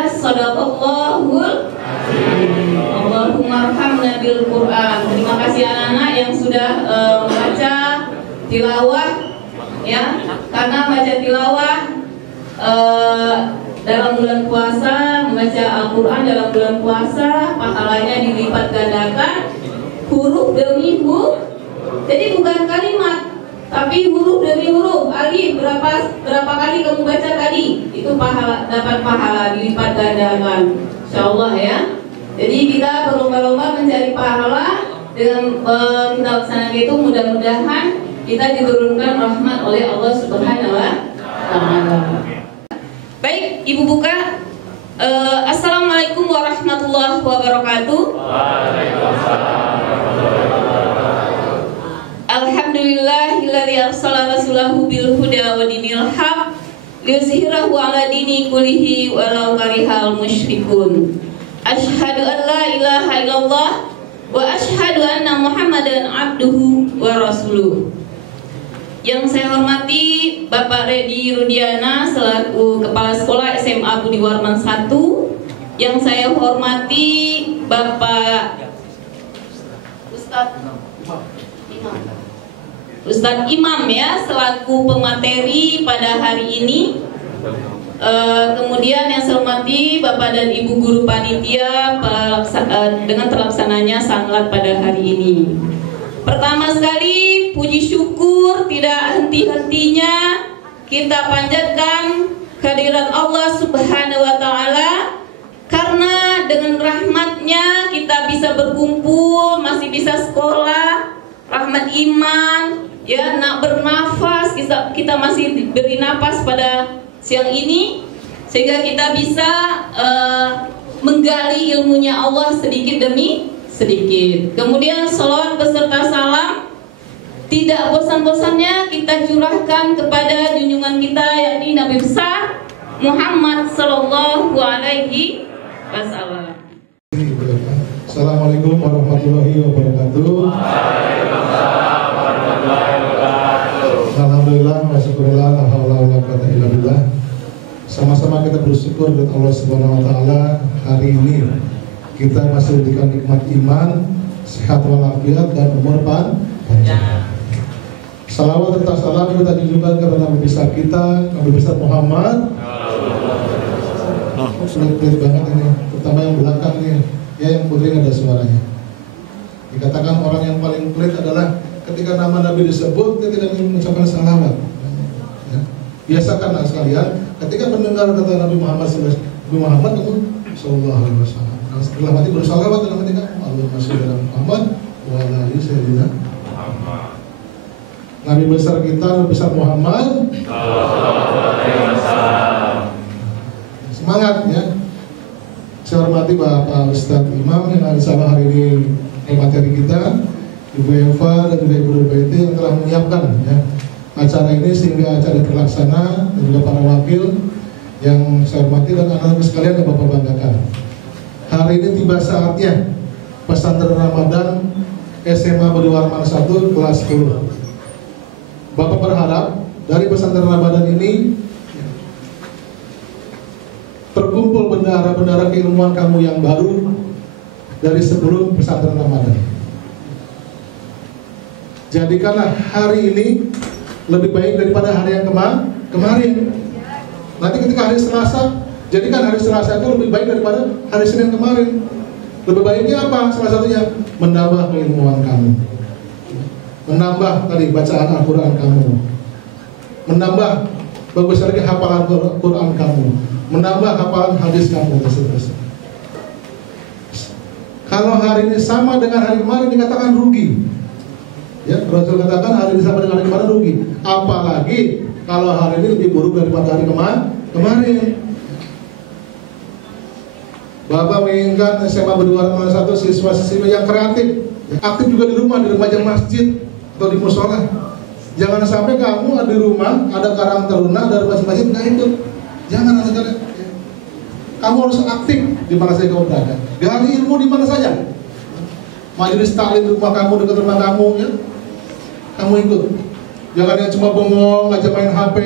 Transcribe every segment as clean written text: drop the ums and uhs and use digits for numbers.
Ya, shadaqallahul Allahumma arhamna bil Quran. Terima kasih anak-anak yang sudah membaca tilawah, ya, karena baca tilawah dalam bulan puasa, membaca Al-Quran dalam bulan puasa, pahalanya dilipat gandakan huruf demi huruf. Jadi bukan kalimat, tapi huruf demi huruf. Alif berapa kali kamu baca tadi, itu pahala, dapat pahala dilipat gandakan, insyaallah ya. Jadi kita berlomba-lomba mencari pahala dengan kita laksanakan itu, mudah-mudahan kita diturunkan rahmat oleh Allah Subhanahu wa Ta'ala. Baik, Ibu buka. Assalamualaikum warahmatullahi wabarakatuh. Alhamdulillahilladzi arsala rasulahu bil huda wa dinil haq liyuzhirahu 'ala dini kullihi walau karihal musyrikun. Asyhadu an la ilaha illallah wa asyhadu anna Muhammadan abduhu wa rasuluh. Yang saya hormati Bapak Redi Rudiana selaku Kepala Sekolah SMA Budi Warman 1. Yang saya hormati Bapak Ustadz Imam ya selaku pemateri pada hari ini. Kemudian yang saya hormati Bapak dan Ibu guru panitia dengan terlaksananya salat pada hari ini. Pertama sekali, puji syukur tidak henti-hentinya kita panjatkan kehadirat Allah Subhanahu wa Ta'ala, karena dengan rahmatnya kita bisa berkumpul, masih bisa sekolah, rahmat iman, ya, nak bernafas, kita masih diberi nafas pada siang ini, sehingga kita bisa menggali ilmunya Allah sedikit demi sedikit. Kemudian salawat beserta salam tidak bosan-bosannya kita curahkan kepada junjungan kita, yakni Nabi besar Muhammad sallallahu alaihi wasallam. Assalamualaikum warahmatullahi wabarakatuh. Waalaikumsalam warahmatullahi wabarakatuh. Alhamdulillah wa syukurillah la haula wala quwwata illa billah. Sama-sama kita bersyukur kepada Allah Subhanahu wa taala, hari ini kita masih diberikan nikmat iman, sehat walafiat dan umur panjang. Salawat serta salam kita tunjukkan kepada Nabi besar kita, Nabi besar Muhammad. Sulit banget ini, terutama yang belakang nih, ya, yang putri ada suaranya. Dikatakan orang yang paling pelit adalah ketika nama Nabi disebut dia tidak mengucapkan salawat. Ya. Biasakanlah sekalian, ketika mendengar kata Nabi Muhammad kamu sallallahu alaihi wasallam. Setelah mati bersalawat dalam hati kamu, Allahumma sholli ala Muhammad wa ala ali sayyidina Muhammad. Nabi besar kita, Nabi besar Muhammad sallallahu alaihi wasallam. Semangat ya. Saya hormati Bapak Ustadz Imam yang hari sama hari ini materi kita, Ibu Eva dan juga Ibu Rubaiti yang telah menyiapkan ya acara ini sehingga acara terlaksana, dan juga para wakil yang saya hormati dan anak-anak sekalian yang Bapak banggakan. Hari ini tiba saatnya pesantren Ramadan SMA Budi Warman 1 kelas 10. Bapak berharap dari pesantren Ramadan ini terkumpul bendara-bendara keilmuan kamu yang baru dari sebelum pesantren Ramadan. Jadikanlah hari ini lebih baik daripada hari yang kemarin. Nanti ketika hari Selasa, jadikan hari Selasa itu lebih baik daripada hari Senin kemarin. Lebih baiknya apa? Salah satunya menambah keilmuan kamu, menambah tadi bacaan Al-Quran kamu, menambah bagus lagi hafalan Quran kamu, menambah hafalan hadis kamu, terus. Kalau hari ini sama dengan hari kemarin dikatakan rugi. Ya, Rasul katakan hari ini sama dengan hari kemarin rugi. Apalagi kalau hari ini lebih buruk daripada hari kemarin. Bapak menginginkan SMA Budi Warman 1 siswa-siswi yang kreatif, aktif juga di rumah, di remaja masjid atau di musola. Jangan sampai kamu di rumah ada karang taruna, ada remaja masjid nggak ikut. Jangan anak-anak. Kamu harus aktif di mana saja kamu berada. Gali ilmu di mana saja. Majelis taklim di rumah kamu, dekat rumah kamu, ya. Kamu ikut. Jangan yang cuma bengong, ngajak main HP.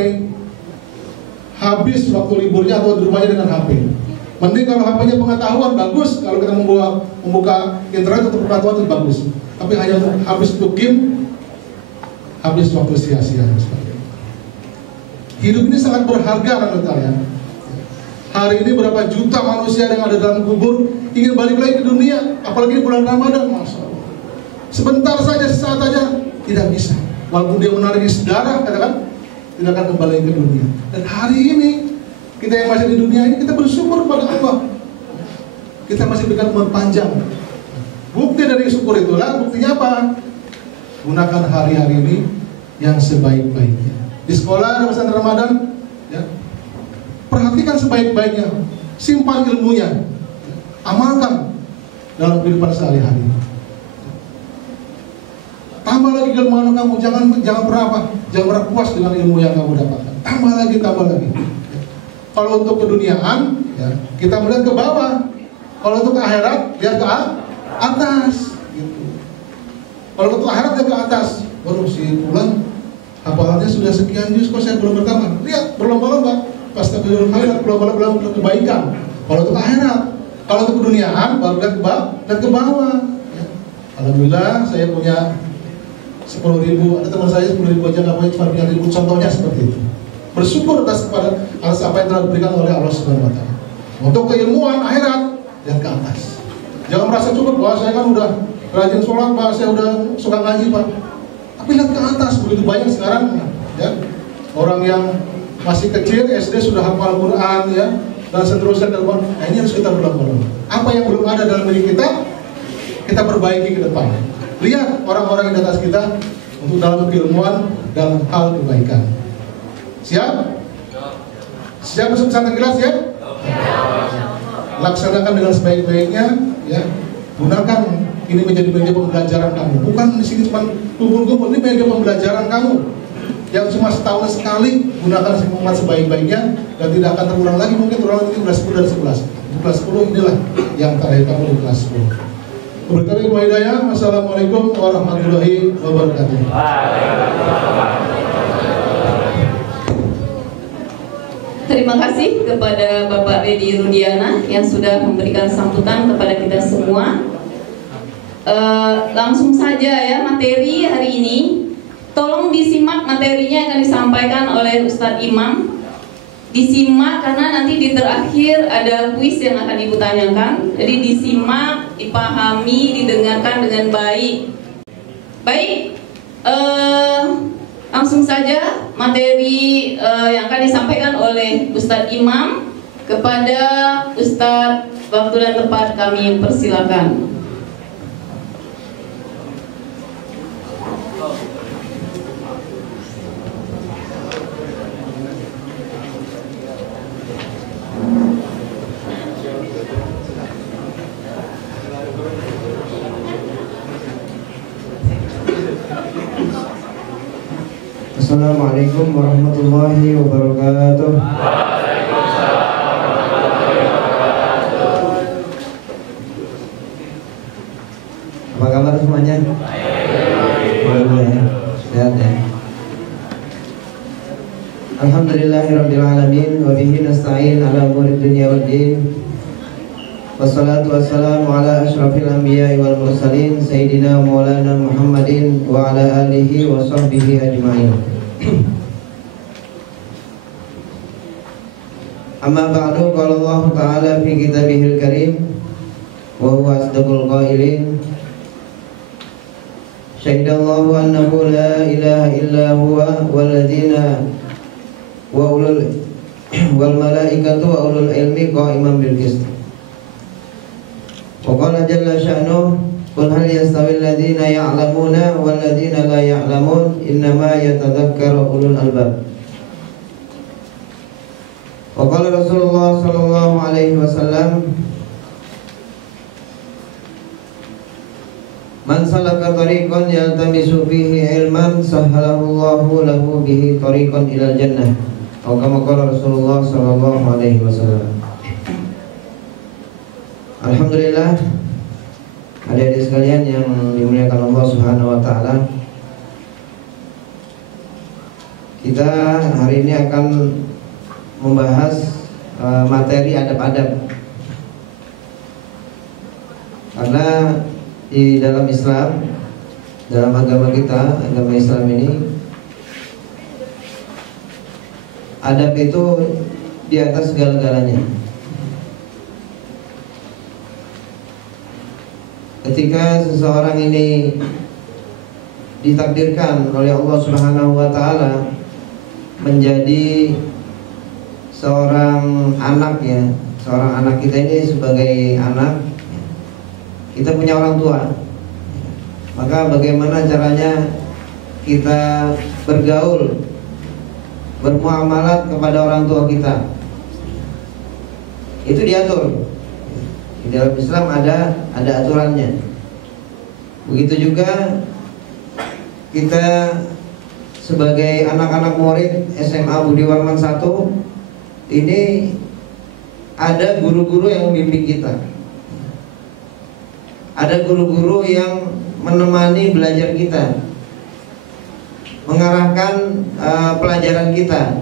Habis waktu liburnya atau di rumahnya dengan HP. Mending kalau HP-nya pengetahuan bagus, kalau kita membuka internet untuk pengetahuan itu bagus. Tapi hanya habis untuk game, habis waktu sia-sia. Hidup ini sangat berharga kan ya. Hari ini berapa juta manusia yang ada dalam kubur ingin balik lagi ke dunia, apalagi di bulan Ramadan, Masya Allah. Sebentar saja, sesaat saja tidak bisa. Walaupun dia menangis darah, katakan tidak akan kembali ke dunia. Dan hari ini kita yang masih di dunia ini, kita bersyukur kepada Allah. Kita masih diberikan umur panjang. Bukti dari syukur itulah, buktinya apa? Gunakan hari-hari ini yang sebaik-baiknya. Di sekolah ada pesan Ramadan, ya, perhatikan sebaik-baiknya, simpan ilmunya, amalkan dalam kehidupan sehari-hari. Tambah lagi keilmuan kamu, jangan pernah puas dengan ilmu yang kamu dapatkan. Tambah lagi. Kalau untuk keduniaan, ya, kita melihat ke bawah. Kalau untuk akhirat, lihat ke atas. Gitu. Kalau untuk akhirat, lihat ke atas. Baru si pulang, hafalannya sudah sekian juz, kok saya belum bertambah. Lihat, berlomba-lomba. Fastabiqul khairat, berlomba-lomba kebaikan. Kalau untuk akhirat, kalau untuk keduniaan, baru lihat ke bawah. Ya. Alhamdulillah, saya punya 10.000, ada teman saya 10.000 aja nggak punya, cuma punya 1.000, contohnya seperti itu. Bersyukur atas apa yang telah diberikan oleh Allah Subhanahu Wa Taala. Untuk keilmuan akhirat, lihat ke atas. Jangan merasa cukup, bahwa saya kan udah rajin sholat, bahwa saya udah suka ngaji, Pak. Tapi lihat ke atas, begitu banyak sekarang, ya, orang yang masih kecil SD sudah hafal Quran, ya, dan seterusnya. Nah, ini harus kita berlomba-lomba. Apa yang belum ada dalam diri kita perbaiki ke depan. Lihat orang-orang yang di atas kita untuk dalam keilmuan, dalam hal kebaikan. Siap? Siap masuk pesantren Kilas ya? Laksanakan dengan sebaik-baiknya, ya. Gunakan ini menjadi media pembelajaran kamu. Bukan di sini cuma kumpul-kumpul, ini media pembelajaran kamu. Yang cuma setahun sekali, gunakan sebaik-baiknya dan tidak akan terulang lagi. Mungkin terulang lagi kelas 10 dan 11. Di kelas 10 inilah yang terakhir kamu di kelas 10. Wabillahi hidayah. Wassalamualaikum warahmatullahi wabarakatuh. Terima kasih kepada Bapak Redi Rudiana yang sudah memberikan sambutan kepada kita semua. Langsung saja ya, materi hari ini. Tolong disimak materinya yang akan disampaikan oleh Ustadz Imam. Disimak karena nanti di terakhir ada kuis yang akan ibu tanyakan. Jadi disimak, dipahami, didengarkan dengan baik. Baik, langsung saja materi yang akan disampaikan oleh Ustadz Imam kepada Ustadz. Waktu dan tempat kami persilakan. Assalamualaikum warahmatullahi wabarakatuh. Apa kabar semuanya? Alhamdulillah ya. Sehat ya. Alhamdulillahirabbil alamin wa bihi nasta'in ala umuri dunya waddin. Wassalatu wassalamu ala asyrafil anbiya'i wal mursalin sayyidina maulana Muhammadin wa ala alihi wa sahbihi ajma'in. Amma ba'du, qala Allah ta'ala fi kitabihil karim wa huwa asdaqul qailin. Syahidallahu annahu la ilaha illa huwa walladzina wa ulul wal malaikatu wa ulul ilmi qa'iman bil qist. Wa qala jalla sya'nuhu qul hal yastawi alladhina ya'lamuna wal ladzina la ya'lamun innama yatadhakkaru ulul albab. Wa qala Rasulullah sallallahu alaihi wasallam man salaka tariqan yaltamisu fihi ilman sahhalahu Allahu lahu bihi tariqan ilal jannah. Atau kama qala Rasulullah sallallahu alaihi wasallam. Alhamdulillah, adik-adik sekalian yang dimuliakan Allah Subhanahu wa taala. Kita hari ini akan membahas materi adab-adab Karena di dalam Islam, dalam agama kita, agama Islam ini, adab itu di atas segala-galanya. Ketika seseorang ini ditakdirkan oleh Allah Subhanahu wa taala menjadi seorang anak, ya, seorang anak, kita ini sebagai anak, kita punya orang tua. Maka bagaimana caranya kita bergaul, bermuamalat kepada orang tua kita, itu diatur. Di dalam Islam ada aturannya. Begitu juga kita sebagai anak-anak murid SMA Budi Warman 1 ini ada guru-guru yang membimbing kita. Ada guru-guru yang menemani belajar kita, mengarahkan pelajaran kita.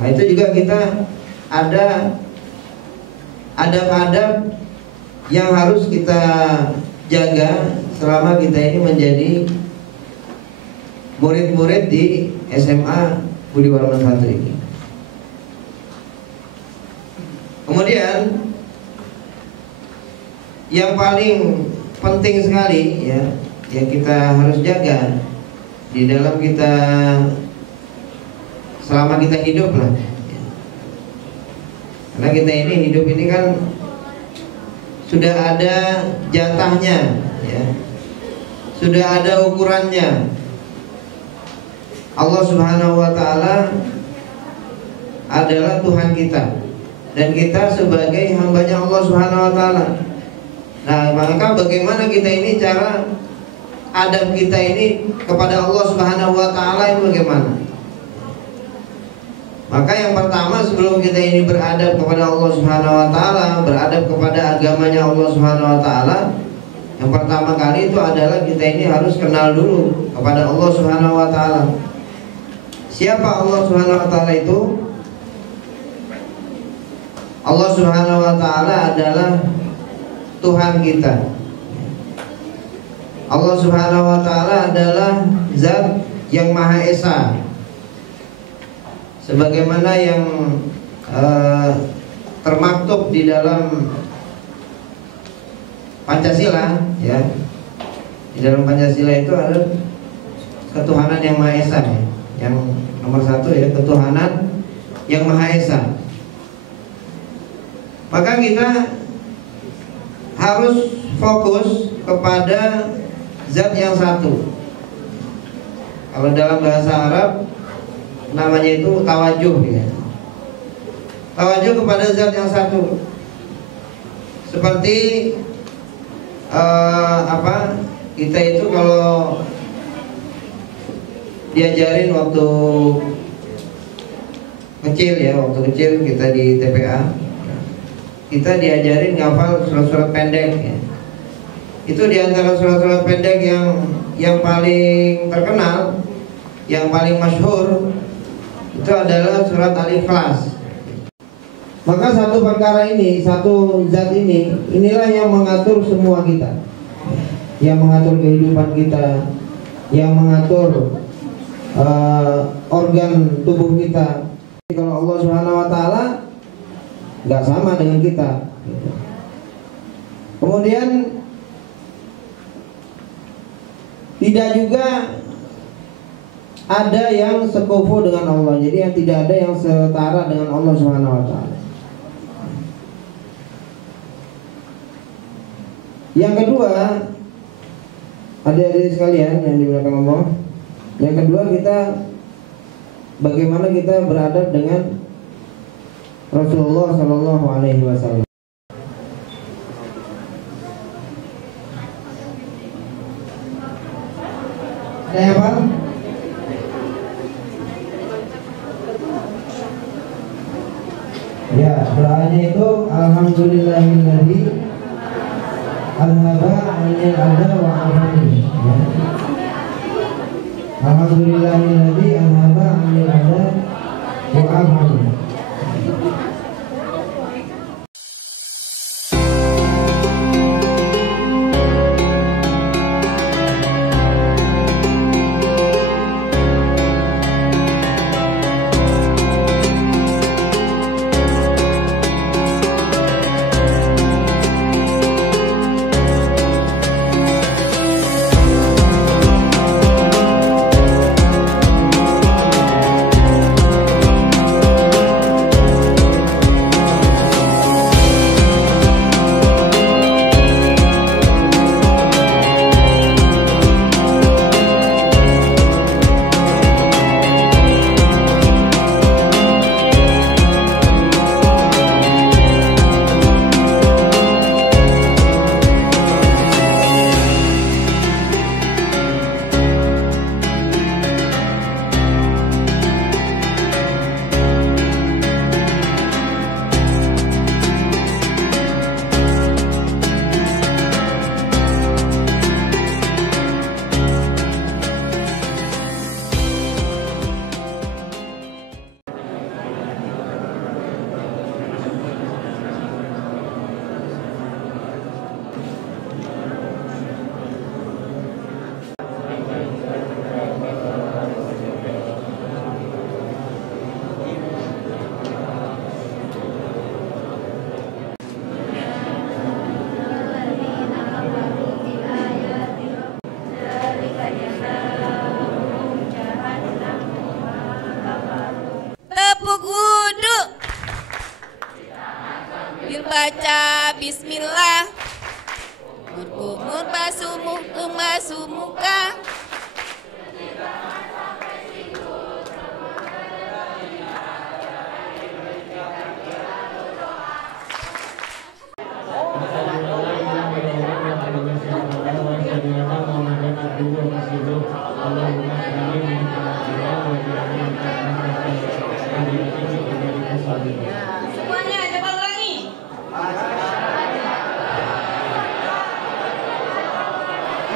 Nah, itu juga kita ada adab-adab yang harus kita jaga selama kita ini menjadi murid-murid di SMA Budi Warman 1 ini. Kemudian yang paling penting sekali, ya, yang kita harus jaga di dalam kita selama kita hidup lah. Karena kita ini hidup ini kan sudah ada jatahnya, ya, sudah ada ukurannya. Allah Subhanahu wa taala adalah Tuhan kita, dan kita sebagai hambanya Allah Subhanahu wa taala. Nah, maka bagaimana kita ini, cara adab kita ini kepada Allah Subhanahu wa taala itu bagaimana? Maka yang pertama, sebelum kita ini beradab kepada Allah Subhanahu wa taala, beradab kepada agamanya Allah Subhanahu wa taala, yang pertama kali itu adalah kita ini harus kenal dulu kepada Allah Subhanahu wa taala. Siapa Allah Subhanahu wa taala itu? Allah Subhanahu wa taala adalah Tuhan kita. Allah Subhanahu wa taala adalah Zat yang Maha Esa. Sebagaimana yang termaktub di dalam Pancasila, ya. Di dalam Pancasila itu ada ketuhanan yang Maha Esa, ya. Yang nomor 1, ya, ketuhanan yang Maha Esa. Maka kita harus fokus kepada Zat yang satu. Kalau dalam bahasa Arab namanya itu tawajuh, ya. Tawajuh kepada Zat yang satu. Seperti kita itu kalau diajarin waktu kecil, ya, waktu kecil kita di TPA, kita diajarin ngafal surat-surat pendek, ya. Itu diantara surat-surat pendek yang paling terkenal, yang paling masyhur, itu adalah surat Al-Ikhlas. Maka satu perkara ini, satu zat ini, inilah yang mengatur semua kita, yang mengatur kehidupan kita, yang mengatur organ tubuh kita. Kalau Allah Subhanahu wa taala nggak sama dengan kita. Kemudian tidak juga ada yang sekufu dengan Allah. Jadi yang tidak ada yang setara dengan Allah Subhanahu wa taala. Yang kedua, adik-adik sekalian yang dimuliakan Allah, yang kedua, kita bagaimana kita beradab dengan Rasulullah Shallallahu Alaihi Wasallam. Ada apa? Ya, doanya itu alhamdulillahilladzi alhaba 'anil adha wa 'afani. Ya. Alhamdulillahilladzi alhaba 'anil adha wa 'afani.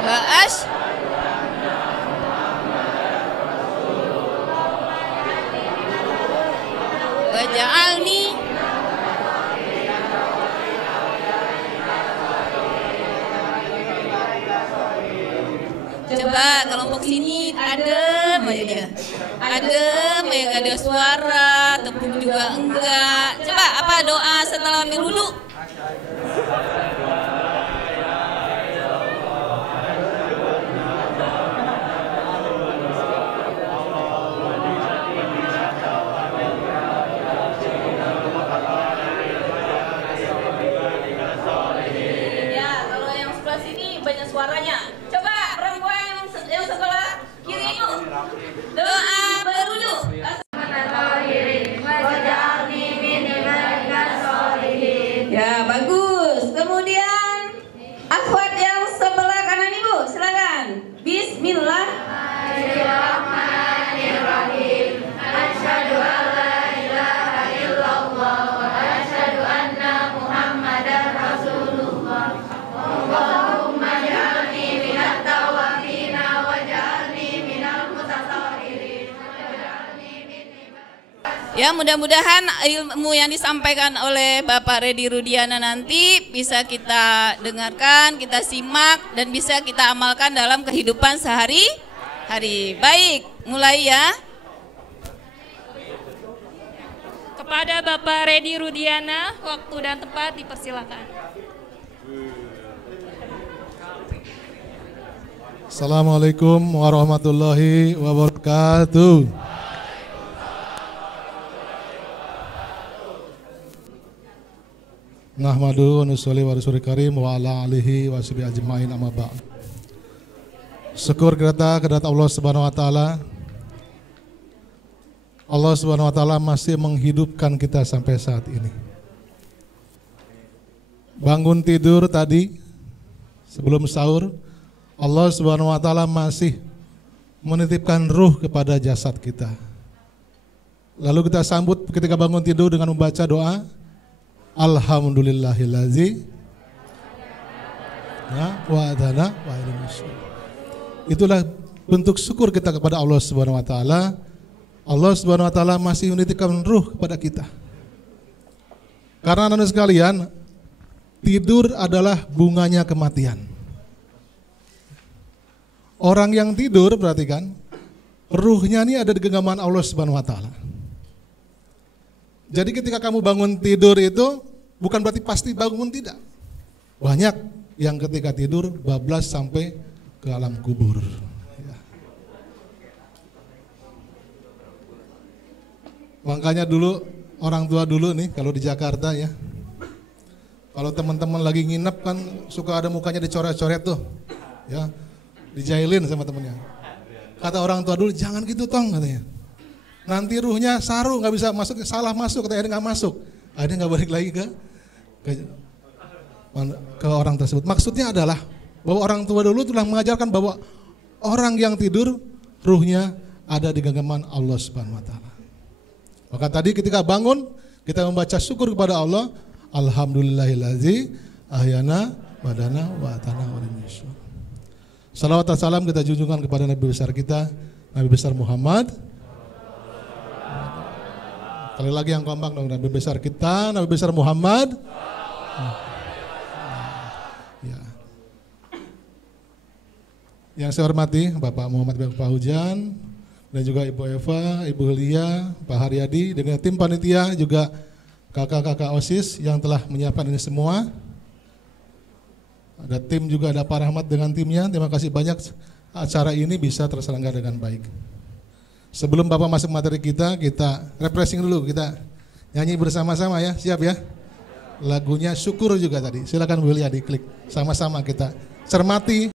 Wa waj'alni coba kelompok sini adem aja dia. Adem ya, gak ada suara, tepuk juga enggak. Coba apa doa setelah ambil wudhu? Suaranya. Coba perempuan yang sebelah kiri yuk. Doa berwudu. Ya, bagus. Kemudian akhwat yang sebelah kanan Ibu, silakan. Bismillah. Bismillahirrahmanirrahim. Asyhadu an la ilaha illallah wa asyhadu anna Muhammadar Rasulullah. Allahumma ja'alni minat tawabina wa ja'alni minal mutatahhirin. Ya, mudah-mudahan ilmu yang disampaikan oleh Bapak Redi Rudiana nanti bisa kita dengarkan, kita simak, dan bisa kita amalkan dalam kehidupan sehari-hari. Baik, mulai ya. Kepada Bapak Redi Rudiana, waktu dan tempat dipersilakan. Assalamualaikum warahmatullahi wabarakatuh. Nahmadu wa nusolli wa rasulil karim wa ala alihi wa sahbihi ajma'in amma ba'd. Syukur kita kepada Allah Subhanahu wa taala. Allah Subhanahu wa taala masih menghidupkan kita sampai saat ini. Bangun tidur tadi sebelum sahur, Allah Subhanahu wa taala masih menitipkan ruh kepada jasad kita. Lalu kita sambut ketika bangun tidur dengan membaca doa Alhamdulillahillazi wa adana wa ilaihi. Itulah bentuk syukur kita kepada Allah Subhanahu wa taala. Allah Subhanahu wa taala masih menitipkan ruh kepada kita. Karena anak sekalian, tidur adalah bunganya kematian. Orang yang tidur, perhatikan, ruhnya ini ada di genggaman Allah Subhanahu wa taala. Jadi ketika kamu bangun tidur itu bukan berarti pasti bangun, tidak. Banyak yang ketika tidur bablas sampai ke alam kubur. Ya. Makanya dulu orang tua dulu nih kalau di Jakarta ya, kalau teman-teman lagi nginep kan suka ada mukanya dicoret-coret tuh, ya, dijailin sama temennya. Kata orang tua dulu, jangan gitu tong katanya. Nanti ruhnya saru, nggak bisa masuk, salah masuk, katanya nggak masuk. Akhirnya nggak balik lagi ke orang tersebut. Maksudnya adalah bahwa orang tua dulu telah mengajarkan bahwa orang yang tidur ruhnya ada di genggaman Allah Subhanahu wa taala. Maka tadi ketika bangun kita membaca syukur kepada Allah, alhamdulillahillazi ahyana badana wa atana wa limyusur. Salawat dan salam kita junjungkan kepada Nabi besar kita, Nabi besar Muhammad. Kali lagi yang kompak dong, Nabi besar kita, Nabi besar Muhammad. Ya. Yang saya hormati Bapak Muhammad bin Fahujan dan juga Ibu Eva, Ibu Lia, Pak Haryadi, dengan tim panitia, juga kakak-kakak OSIS yang telah menyiapkan ini semua. Ada tim juga, ada Pak Rahmat dengan timnya. Terima kasih banyak, acara ini bisa terselenggara dengan baik. Sebelum Bapak masuk materi kita refreshing dulu, kita nyanyi bersama-sama ya, siap ya? Lagunya Syukur juga tadi, silakan Bu Lia diklik, sama-sama kita cermati.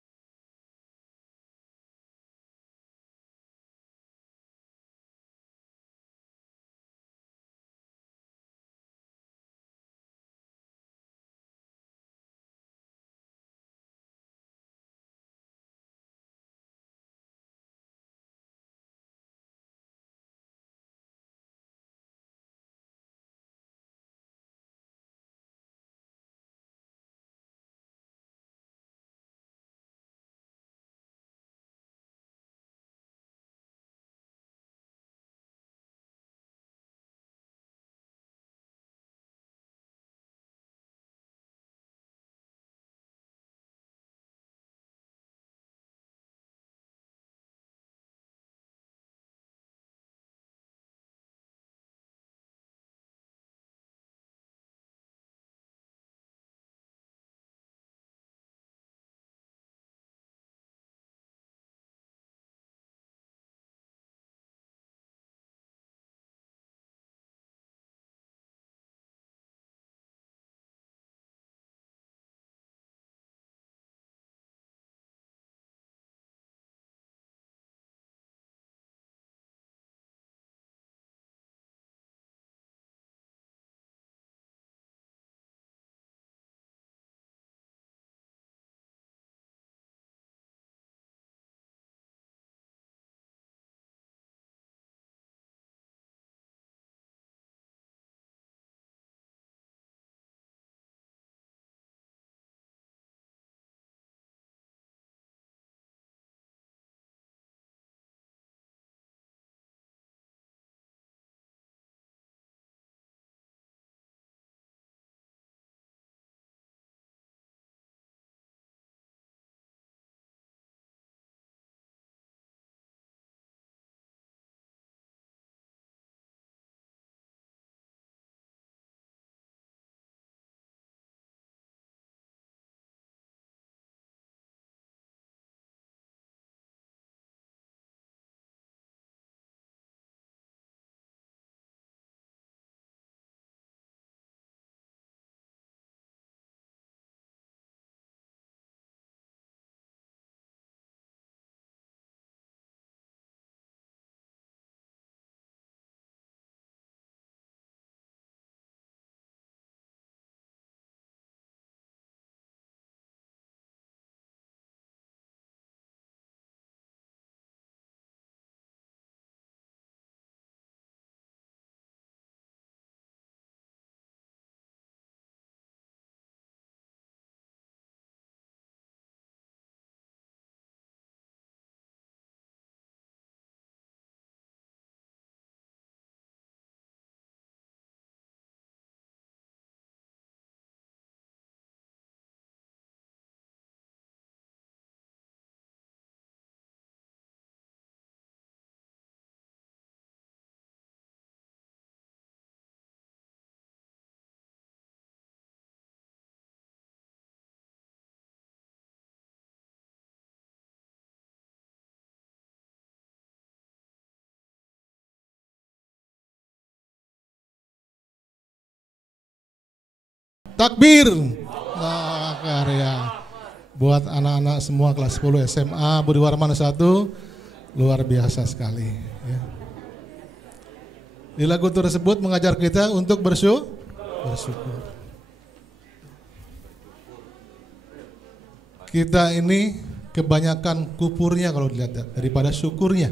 Takbir. Nah, karya. Buat anak-anak semua kelas 10 SMA Budi Warman 1 luar biasa sekali ya. Di lagu tersebut mengajar kita untuk bersyukur. Kita ini kebanyakan kupurnya kalau dilihat daripada syukurnya.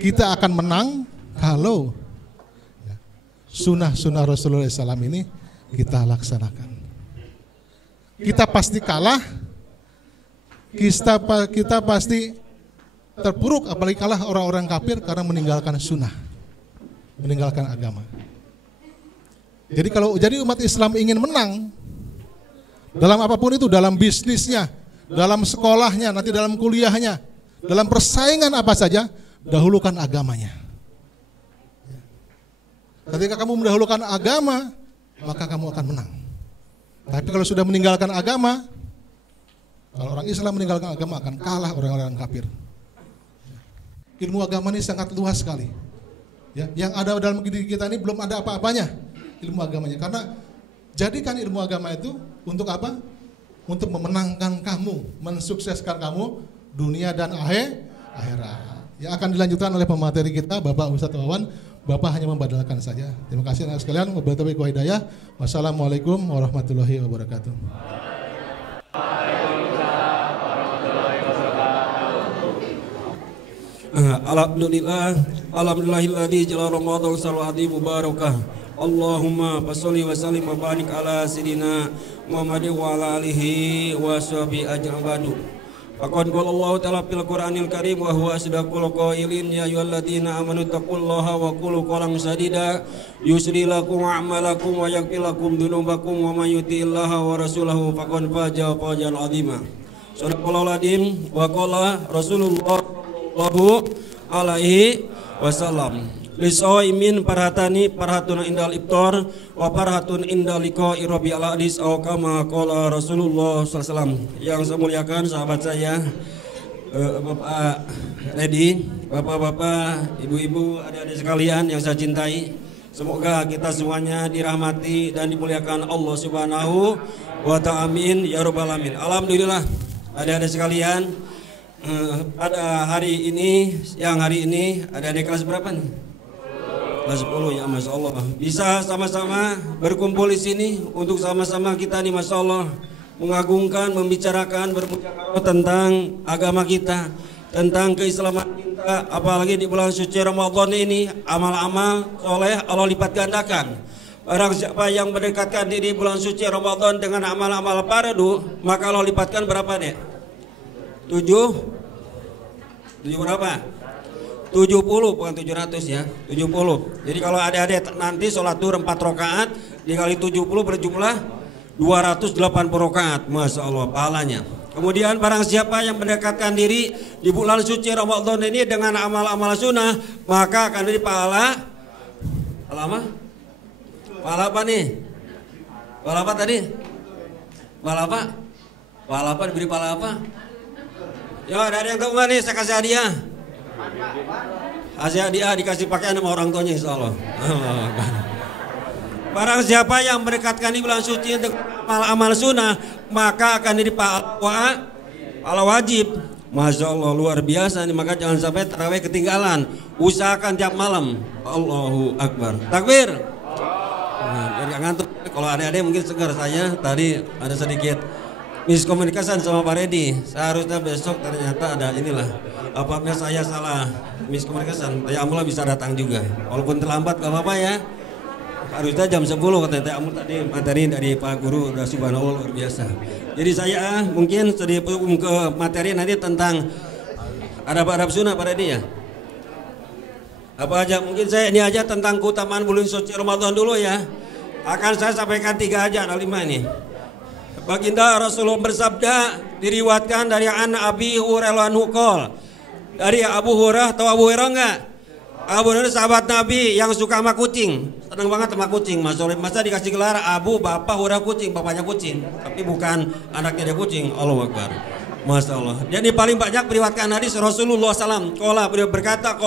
Kita akan menang kalau sunnah-sunnah Rasulullah SAW ini kita laksanakan. Kita pasti kalah, kita pasti terpuruk, apalagi kalah orang-orang kafir karena meninggalkan sunnah, meninggalkan agama. Jadi umat Islam ingin menang dalam apapun itu, dalam bisnisnya, dalam sekolahnya, nanti dalam kuliahnya, dalam persaingan apa saja, dahulukan agamanya. Ketika kamu mendahulukan agama, maka kamu akan menang. Tapi kalau sudah meninggalkan agama, kalau orang Islam meninggalkan agama akan kalah orang-orang kafir. Ilmu agama ini sangat luas sekali. Ya, yang ada dalam diri kita ini belum ada apa-apanya ilmu agamanya. Karena jadikan ilmu agama itu untuk apa? Untuk memenangkan kamu, mensukseskan kamu dunia dan akhirat. Yang akan dilanjutkan oleh pemateri kita, Bapak Ustadz Wawan. Bapak hanya membadalkan saja. Terima kasih anak sekalian. Wabillahi taufiq wal hidayah. Wassalamualaikum warahmatullahi wabarakatuh. Alhamdulillahilladzi ja'ala Ramadan salawati mubarakah. Allahumma sholli wa sallim wa barik ala sayidina Muhammadin wa ala alihi wa sahbihi ajma'in. Faqad qala Allah ta'ala fil Qur'anil Karim wa huwa asdaqul qailin ya ayyuhalladzina amanu taqullaha wa qulu qawlan sadida yusri lakum a'malakum wa yaghfir lakum dzunubakum wa may yuti'illaha wa rasulahu faqad faza fawzan 'azima. Shadaqallahul adzim wa qala Rasulullah sallallahu alaihi wasallam. Lisoimin parhatani parhatun indal iftar wa parhatun indal liqa'i rabbil hadis au kama qala Rasulullah sallallahu alaihi wasallam. Yang saya muliakan sahabat saya, Bapak Redi, Bapak-bapak, Ibu-ibu, adik-adik sekalian yang saya cintai. Semoga kita semuanya dirahmati dan dimuliakan Allah Subhanahu wa ta'ala. Amin ya rabbal alamin. Alhamdulillah, adik-adik sekalian, pada hari ini, siang hari ini, adik-adik kelas berapa nih? Kelas 10 ya, Masya Allah. Bisa sama-sama berkumpul di sini untuk sama-sama kita nih, Masya Allah, mengagungkan, membicarakan, bermujakarah tentang agama kita, tentang keislaman kita. Apalagi di bulan suci Ramadan ini, amal-amal soleh Allah lipat gandakan. Barang siapa yang mendekatkan diri bulan suci Ramadan dengan amal-amal fardu, maka Allah lipatkan berapa deh? 7 berapa? 70, bukan 700 ya, 70. Jadi kalau adik-adik nanti sholat duhur 4 rakaat dikali 70 berjumlah 280 rakaat. Masya Allah pahalanya. Kemudian barang siapa yang mendekatkan diri di bulan suci Ramadan ini dengan amal-amal sunnah, maka akan diberi pahala. Pahala apa nih? Pahala apa tadi? Pahala apa? Pahala apa, diberi pahala apa? Ya, ada yang tahu nggak nih? Saya kasih hadiah. Hadiah dikasih pakaian sama orang tuanya, insya Allah. Barang siapa yang mendekatkan di bulan suci dengan amal sunnah, maka akan jadi pahala wajib. Masya Allah luar biasa nih. Maka jangan sampai tarawih ketinggalan. Usahakan tiap malam. Allahu Akbar. Takbir. Nah, biar gak ngantuk. Kalau adik-adik mungkin segar, saya tadi ada sedikit miskomunikasi sama Pak Redi. Seharusnya besok ternyata ada inilah. Apabila saya salah miskomunikasi, Teh Amul bisa datang juga. Walaupun terlambat gak apa-apa ya. Harusnya jam 10 kata Teh Amul tadi, materi dari Pak Guru udah subhanallah luar biasa. Jadi saya mungkin sedikit ke materi nanti tentang adab-adab sunnah Pak Redi ya. Apa aja, mungkin saya ini aja tentang keutamaan bulan suci Ramadan dulu ya. Akan saya sampaikan 3 aja, ada 5 ini. Baginda Rasulullah bersabda, diriwatkan dari Abi Hurairah qol. Dari Abu Hurairah, tahu Abu Hurairah enggak? Abu Hurairah sahabat Nabi yang suka sama kucing. Senang banget sama kucing. Masa dikasih gelar Abu, bapak Hurairah kucing, bapaknya kucing. Tapi bukan anaknya dia kucing. Allahu Akbar. Masya Allah. Jadi paling banyak meriwayatkan hadis Rasulullah SAW. Beliau berkata,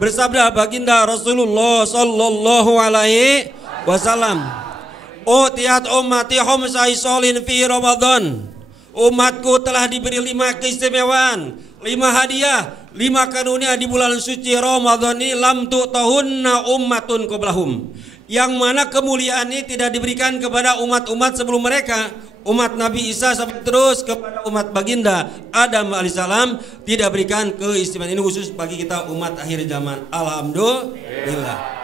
Bersabda baginda Rasulullah sallallahu alaihi wasallam, "Utiyat ummati khamsa isolin fi Ramadan." Umatku telah diberi 5 keistimewaan, 5 hadiah, 5 karunia di bulan suci Ramadan ini, lam tu'tahunna ummatun qablahum, yang mana kemuliaan ini tidak diberikan kepada umat-umat sebelum mereka. Umat Nabi Isa sampai terus kepada umat baginda Adam alaihissalam tidak berikan keistimewaan ini, khusus bagi kita umat akhir zaman. Alhamdulillah.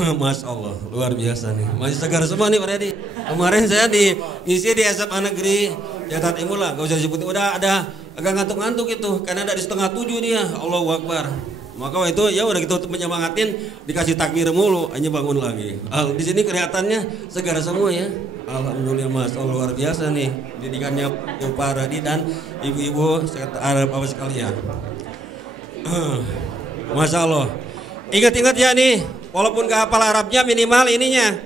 Masya Allah, luar biasa nih, masih segar semua nih Pak Redi. Kemarin saya ngisi di SMA Negeri Jatah Timur lah, gak usah disebutin, udah ada agak ngantuk-ngantuk itu, karena dari 6:30 dia. Allahu Akbar. Maka itu ya udah kita menyemangatin, dikasih takbir mulu, hanya bangun lagi. Di sini kelihatannya segar semua ya. Alhamdulillah Mas, Allah, luar biasa nih didikannya Pak Redi dan ibu-ibu apa sekalian. Masya Allah. Ingat-ingat ya nih, walaupun gak hafal Arabnya, minimal ininya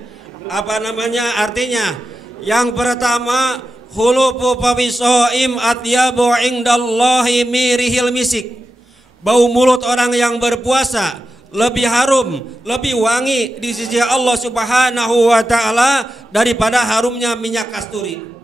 apa namanya artinya. Yang pertama, khulufu fawisoim atyabu indallahi mirihil misik. Bau mulut orang yang berpuasa lebih harum, lebih wangi di sisi Allah Subhanahu wa taala daripada harumnya minyak kasturi.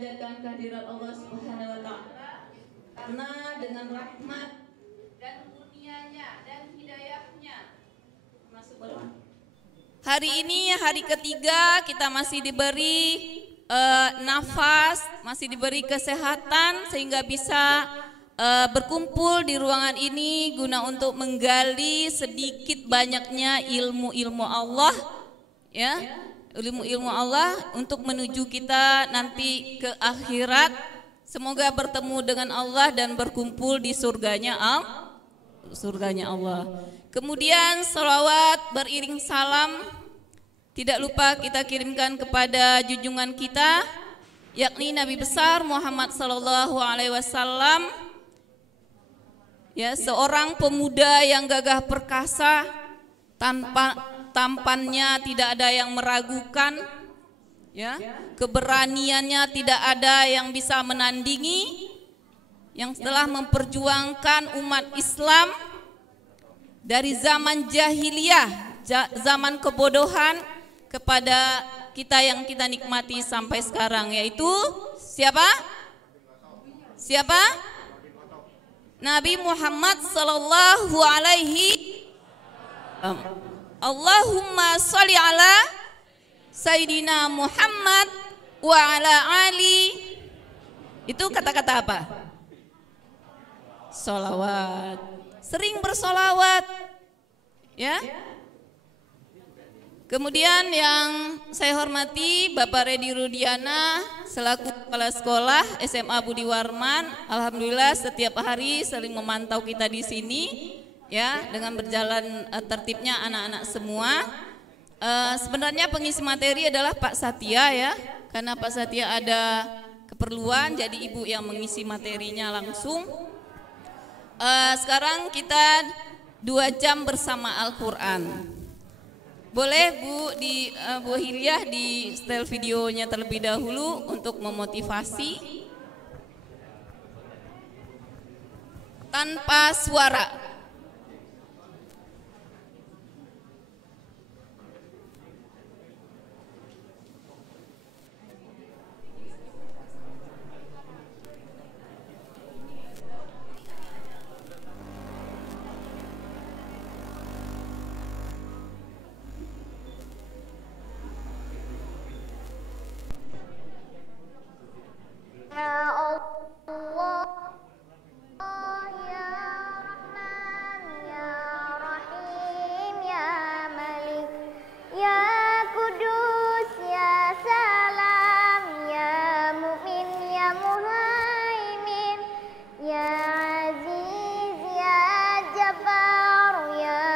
memanjatkan kehadirat Allah Subhanahu wa taala karena dengan rahmat dan kurnianya dan hidayahnya masuk berdoa. Hari ini hari ketiga kita masih diberi nafas, masih diberi kesehatan sehingga bisa berkumpul di ruangan ini guna untuk menggali sedikit banyaknya ilmu-ilmu Allah, ya, ilmu-ilmu Allah untuk menuju kita nanti ke akhirat. Semoga bertemu dengan Allah dan berkumpul di surganya Allah. Kemudian salawat beriring salam tidak lupa kita kirimkan kepada junjungan kita, yakni Nabi besar Muhammad sallallahu alaihi wasallam. Ya, seorang pemuda yang gagah perkasa, tampannya tidak ada yang meragukan, ya, keberaniannya tidak ada yang bisa menandingi, yang telah memperjuangkan umat Islam dari zaman jahiliyah, zaman kebodohan kepada kita yang kita nikmati sampai sekarang, yaitu siapa? Siapa? Nabi Muhammad sallallahu alaihi Allahumma sholli ala Sayyidina Muhammad wa ala ali. Itu kata-kata apa? Sholawat. Sering bersolawat, ya. Kemudian yang saya hormati Bapak Redi Rudiana selaku Kepala Sekolah SMA Budi Warman, alhamdulillah setiap hari sering memantau kita di sini, ya, dengan berjalan tertibnya anak-anak semua. Sebenarnya pengisi materi adalah Pak Satya, ya, karena Pak Satya ada keperluan, jadi Ibu yang mengisi materinya langsung. Sekarang kita 2 jam bersama Al-Quran. Boleh Bu Hilyah di setel videonya terlebih dahulu untuk memotivasi tanpa suara.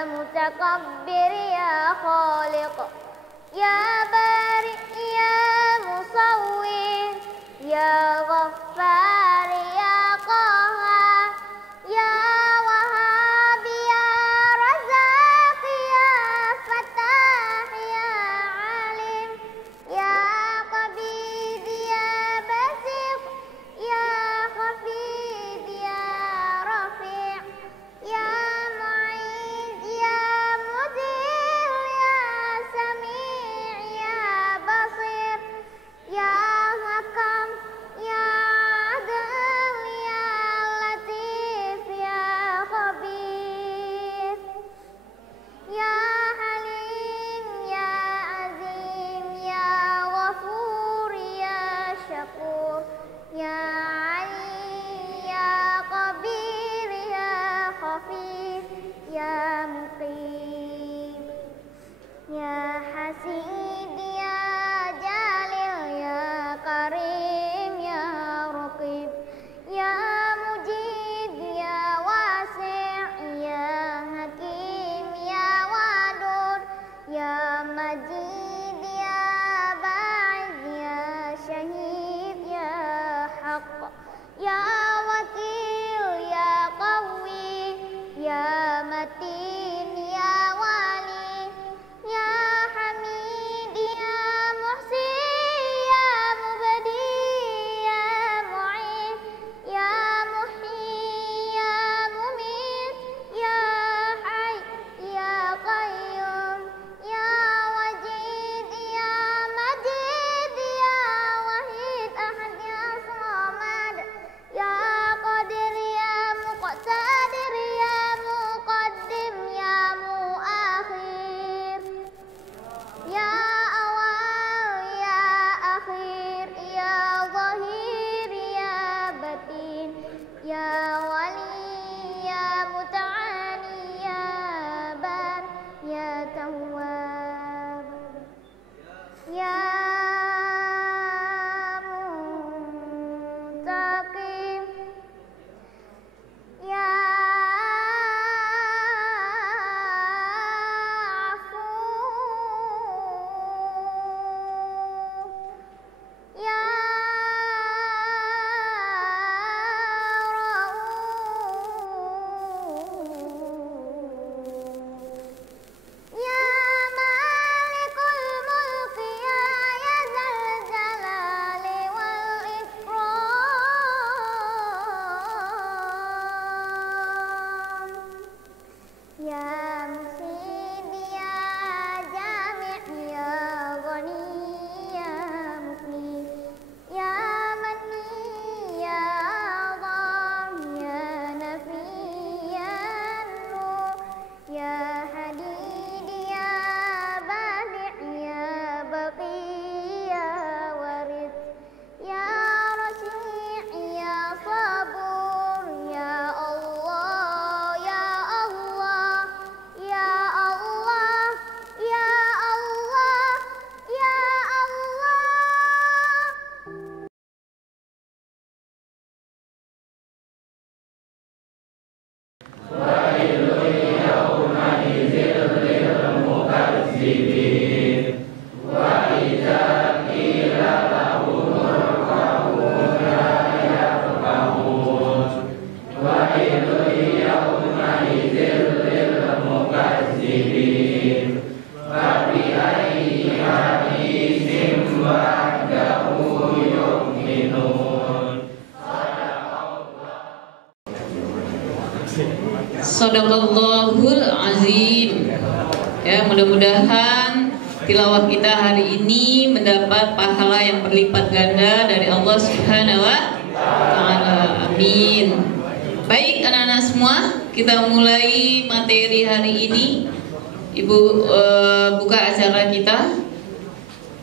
Mutakabbir ya Khaliq, ya Bari ya Musawwir, ya Ghaffar ya Qahhar, ya Wahhab ya Razzaq ya Fattah ya Alim, ya Qabid ya Basit, ya Khafid ya Rafi', ya Matin ya Wali, ya Hamid Shadaqallahul azim. Ya, mudah-mudahan tilawah kita hari ini mendapat pahala yang berlipat ganda dari Allah Subhanahu wa taala. Amin. Baik anak-anak semua, kita mulai materi hari ini. Ibu buka acara kita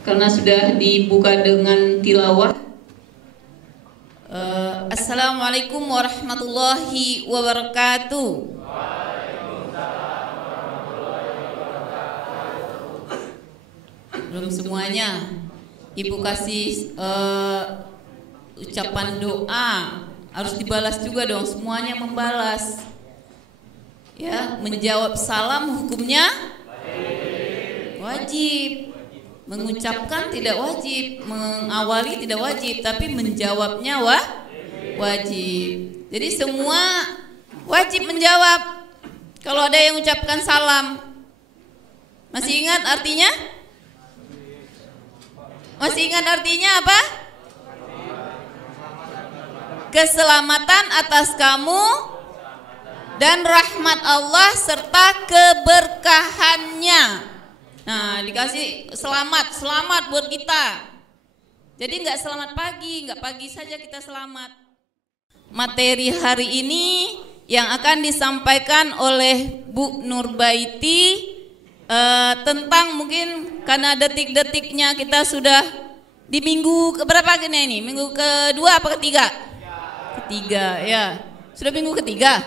karena sudah dibuka dengan tilawah. Assalamualaikum warahmatullahi wabarakatuh. Belum semuanya. Ibu kasih ucapan doa, harus dibalas juga dong. Semuanya membalas. Ya, menjawab salam hukumnya wajib. Mengucapkan tidak wajib, mengawali tidak wajib, tapi menjawabnya wajib. Jadi semua wajib menjawab. Kalau ada yang ucapkan salam, masih ingat artinya? Masih ingat artinya apa? Keselamatan atas kamu dan rahmat Allah serta keberkahannya. Nah, dikasih selamat buat kita. Jadi nggak selamat pagi, nggak pagi saja kita selamat. Materi hari ini yang akan disampaikan oleh Bu Nurbaiti tentang, mungkin karena detik-detiknya kita sudah di minggu keberapa ini? Minggu kedua apa ketiga? Ketiga, ya. Sudah minggu ketiga.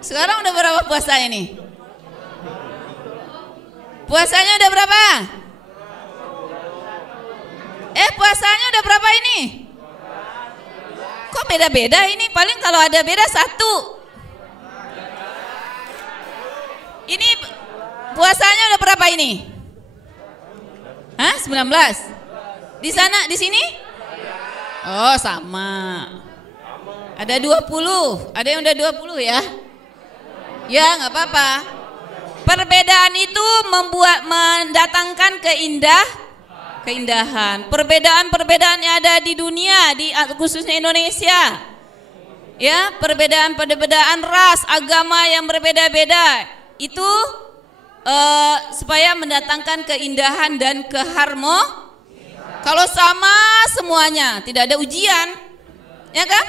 Sekarang udah berapa puasanya nih? Puasanya udah berapa? Puasanya udah berapa ini? Kok beda-beda ini? Paling kalau ada beda 1. Ini puasanya udah berapa ini? 19. Di sana, di sini? Oh, sama. Ada 20. Ada yang udah 20 ya? Ya, nggak apa-apa. Perbedaan itu mendatangkan keindahan. Perbedaan-perbedaan yang ada di dunia, khususnya Indonesia. Ya, perbedaan ras, agama yang berbeda-beda itu supaya mendatangkan keindahan dan keharmonisan. Kalau sama semuanya, tidak ada ujian, ya kan?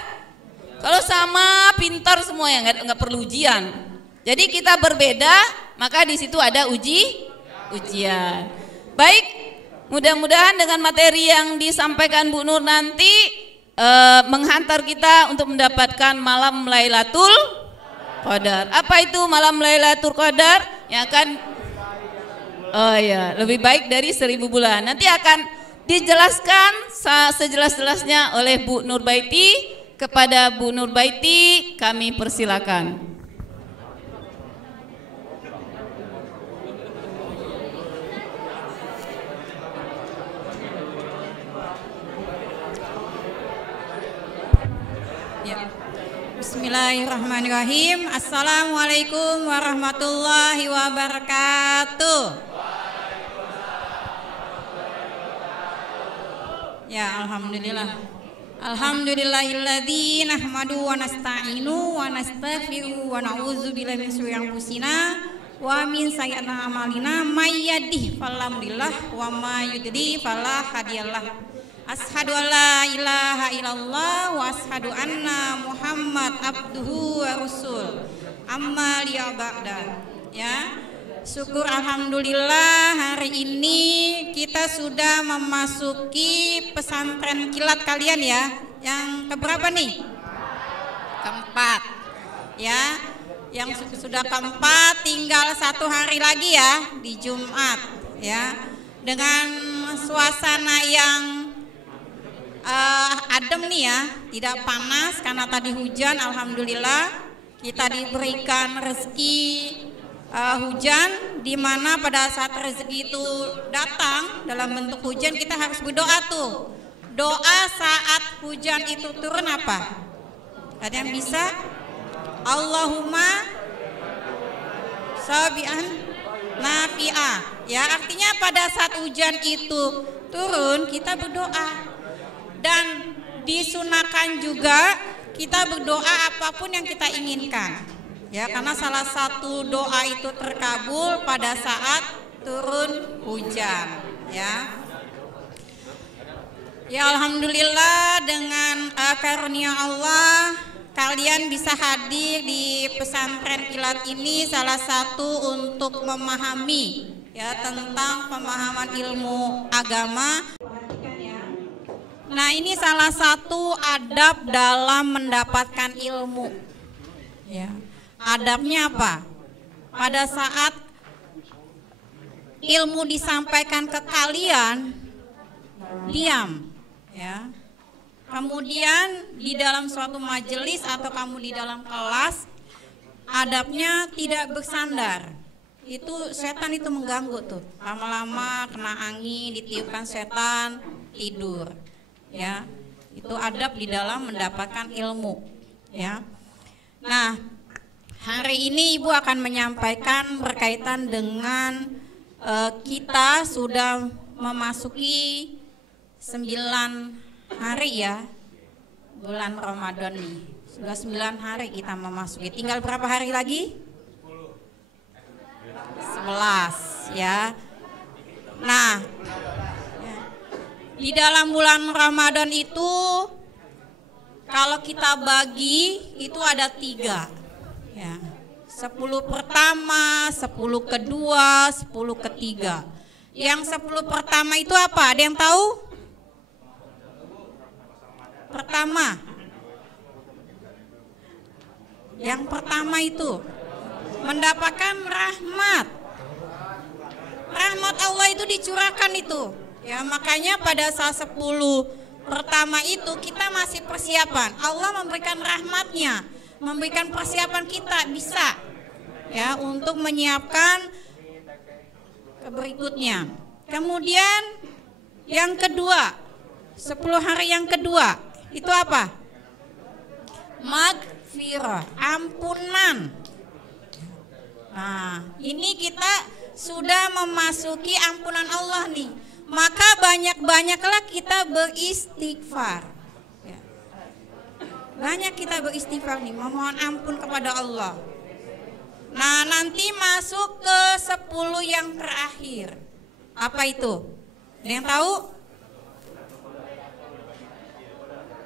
Kalau sama, pintar semuanya, nggak perlu ujian. Jadi kita berbeda, maka di situ ada ujian. Baik, mudah-mudahan dengan materi yang disampaikan Bu Nur nanti menghantar kita untuk mendapatkan malam Lailatul Qadar. Apa itu malam Lailatul Qadar? Yang akan lebih baik dari 1000 bulan. Nanti akan dijelaskan sejelas-jelasnya oleh Bu Nurbaiti. Kepada Bu Nurbaiti kami persilakan. Bismillahirrahmanirrahim. Assalamualaikum warahmatullahi wabarakatuh. Ya, alhamdulillah. Alhamdulillahilladzi nahmadu wa nasta'inu wa nastaghfiru wa na'udzu billahi min syururi anfusina wa min sayyiati a'malina may yahdih fala mudhillalah wa may yudlil fala hadiyalah. Ashhadu an la ilaha illallah wa ashhadu anna Muhammad abduhu wa rasul. Amma liya ba'da. Ya. Syukur alhamdulillah hari ini kita sudah memasuki pesantren kilat kalian ya. Yang keberapa nih? Keempat. Ya. Yang sudah keempat, tinggal 1 hari lagi ya di Jumat ya. Dengan suasana yang adem nih ya, tidak panas karena tadi hujan. Alhamdulillah kita diberikan rezeki hujan, di mana pada saat rezeki itu datang dalam bentuk hujan kita harus berdoa tuh. Doa saat hujan itu turun apa? Ada yang bisa? Allahumma sabi'an nafi'ah. Ya, artinya pada saat hujan itu turun kita berdoa. Dan disunahkan juga kita berdoa apapun yang kita inginkan. Ya, karena salah satu doa itu terkabul pada saat turun hujan, ya. Ya, alhamdulillah dengan karunia Allah kalian bisa hadir di pesantren kilat ini, salah satu untuk memahami ya tentang pemahaman ilmu agama. Nah, ini salah satu adab dalam mendapatkan ilmu. Ya. Adabnya apa? Pada saat ilmu disampaikan ke kalian, diam, ya. Kemudian di dalam suatu majelis atau kamu di dalam kelas, adabnya tidak bersandar. Itu setan itu mengganggu tuh. Lama-lama kena angin, ditiupkan setan, tidur. Ya. Itu adab di dalam mendapatkan ilmu, ya. Nah, hari ini Ibu akan menyampaikan berkaitan dengan kita sudah memasuki 9 hari ya, bulan Ramadan nih. Sudah 9 hari kita memasuki. Tinggal berapa hari lagi? 11 ya. Nah, di dalam bulan Ramadan itu kalau kita bagi itu ada 3 ya. 10 pertama, 10 kedua, 10 ketiga. Yang 10 pertama itu apa? Ada yang tahu? Pertama. Yang pertama itu mendapatkan rahmat. Rahmat Allah itu dicurahkan itu. Ya, makanya pada saat 10 pertama itu kita masih persiapan. Allah memberikan rahmatnya, memberikan persiapan kita bisa ya untuk menyiapkan ke berikutnya. Kemudian yang kedua, 10 hari yang kedua itu apa? Magfirah, ampunan. Nah, ini kita sudah memasuki ampunan Allah nih. Maka banyak-banyaklah kita beristighfar. Ya. Banyak kita beristighfar nih, memohon ampun kepada Allah. Nah, nanti masuk ke 10 yang terakhir. Apa itu? Ada yang tahu?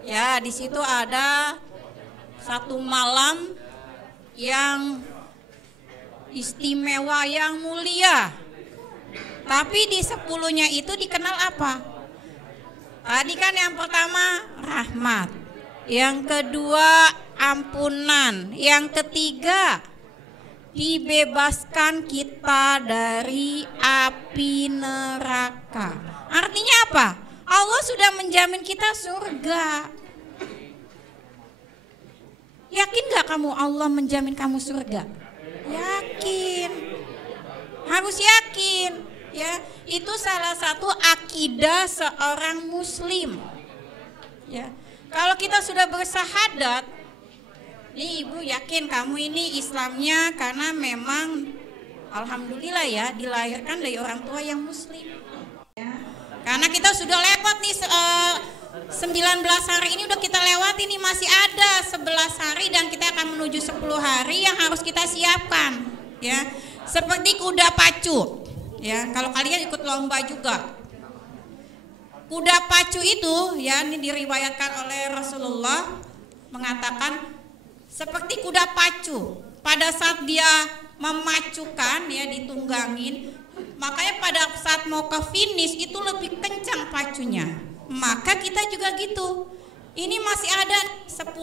Ya, di situ ada satu malam yang istimewa, yang mulia. Tapi di 10-nya itu dikenal apa? Tadi kan yang pertama rahmat, yang kedua ampunan, yang ketiga dibebaskan kita dari api neraka. Artinya apa? Allah sudah menjamin kita surga. Yakin gak kamu Allah menjamin kamu surga? Yakin. Harus yakin. Ya, itu salah satu akidah seorang muslim. Ya. Kalau kita sudah bersahadat, nih Ibu yakin kamu ini Islamnya karena memang alhamdulillah ya dilahirkan dari orang tua yang muslim. Ya. Karena kita sudah lewat nih 19 hari ini udah kita lewati nih, masih ada 11 hari dan kita akan menuju 10 hari yang harus kita siapkan. Ya. Seperti kuda pacu. Ya, kalau kalian ikut lomba juga. Kuda pacu itu ya, ini diriwayatkan oleh Rasulullah mengatakan seperti kuda pacu. Pada saat dia memacukan ya, ditunggangin, makanya pada saat mau ke finish itu lebih kencang pacunya. Maka kita juga gitu. Ini masih ada 10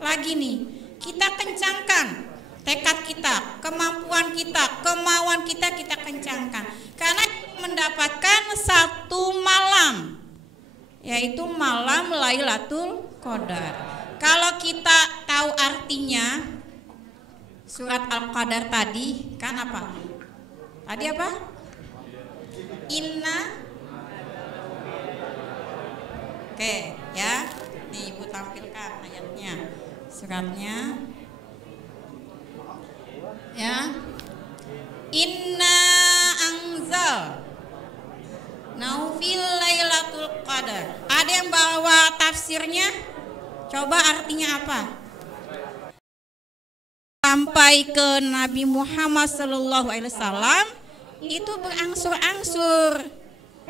lagi nih. Kita kencangkan tekad kita, kemampuan kita, kemauan kita kencangkan. Karena mendapatkan satu malam, yaitu malam Lailatul Qadar. Kalau kita tahu artinya surat Al-Qadar tadi kan apa? Tadi apa? Inna. Oke, ya. Nih Ibu tampilkan ayatnya. Suratnya. Ya, inna anzal naufil lailatul qadar. Ada yang bawa tafsirnya? Coba artinya apa? sampai ke Nabi Muhammad SAW itu berangsur-angsur.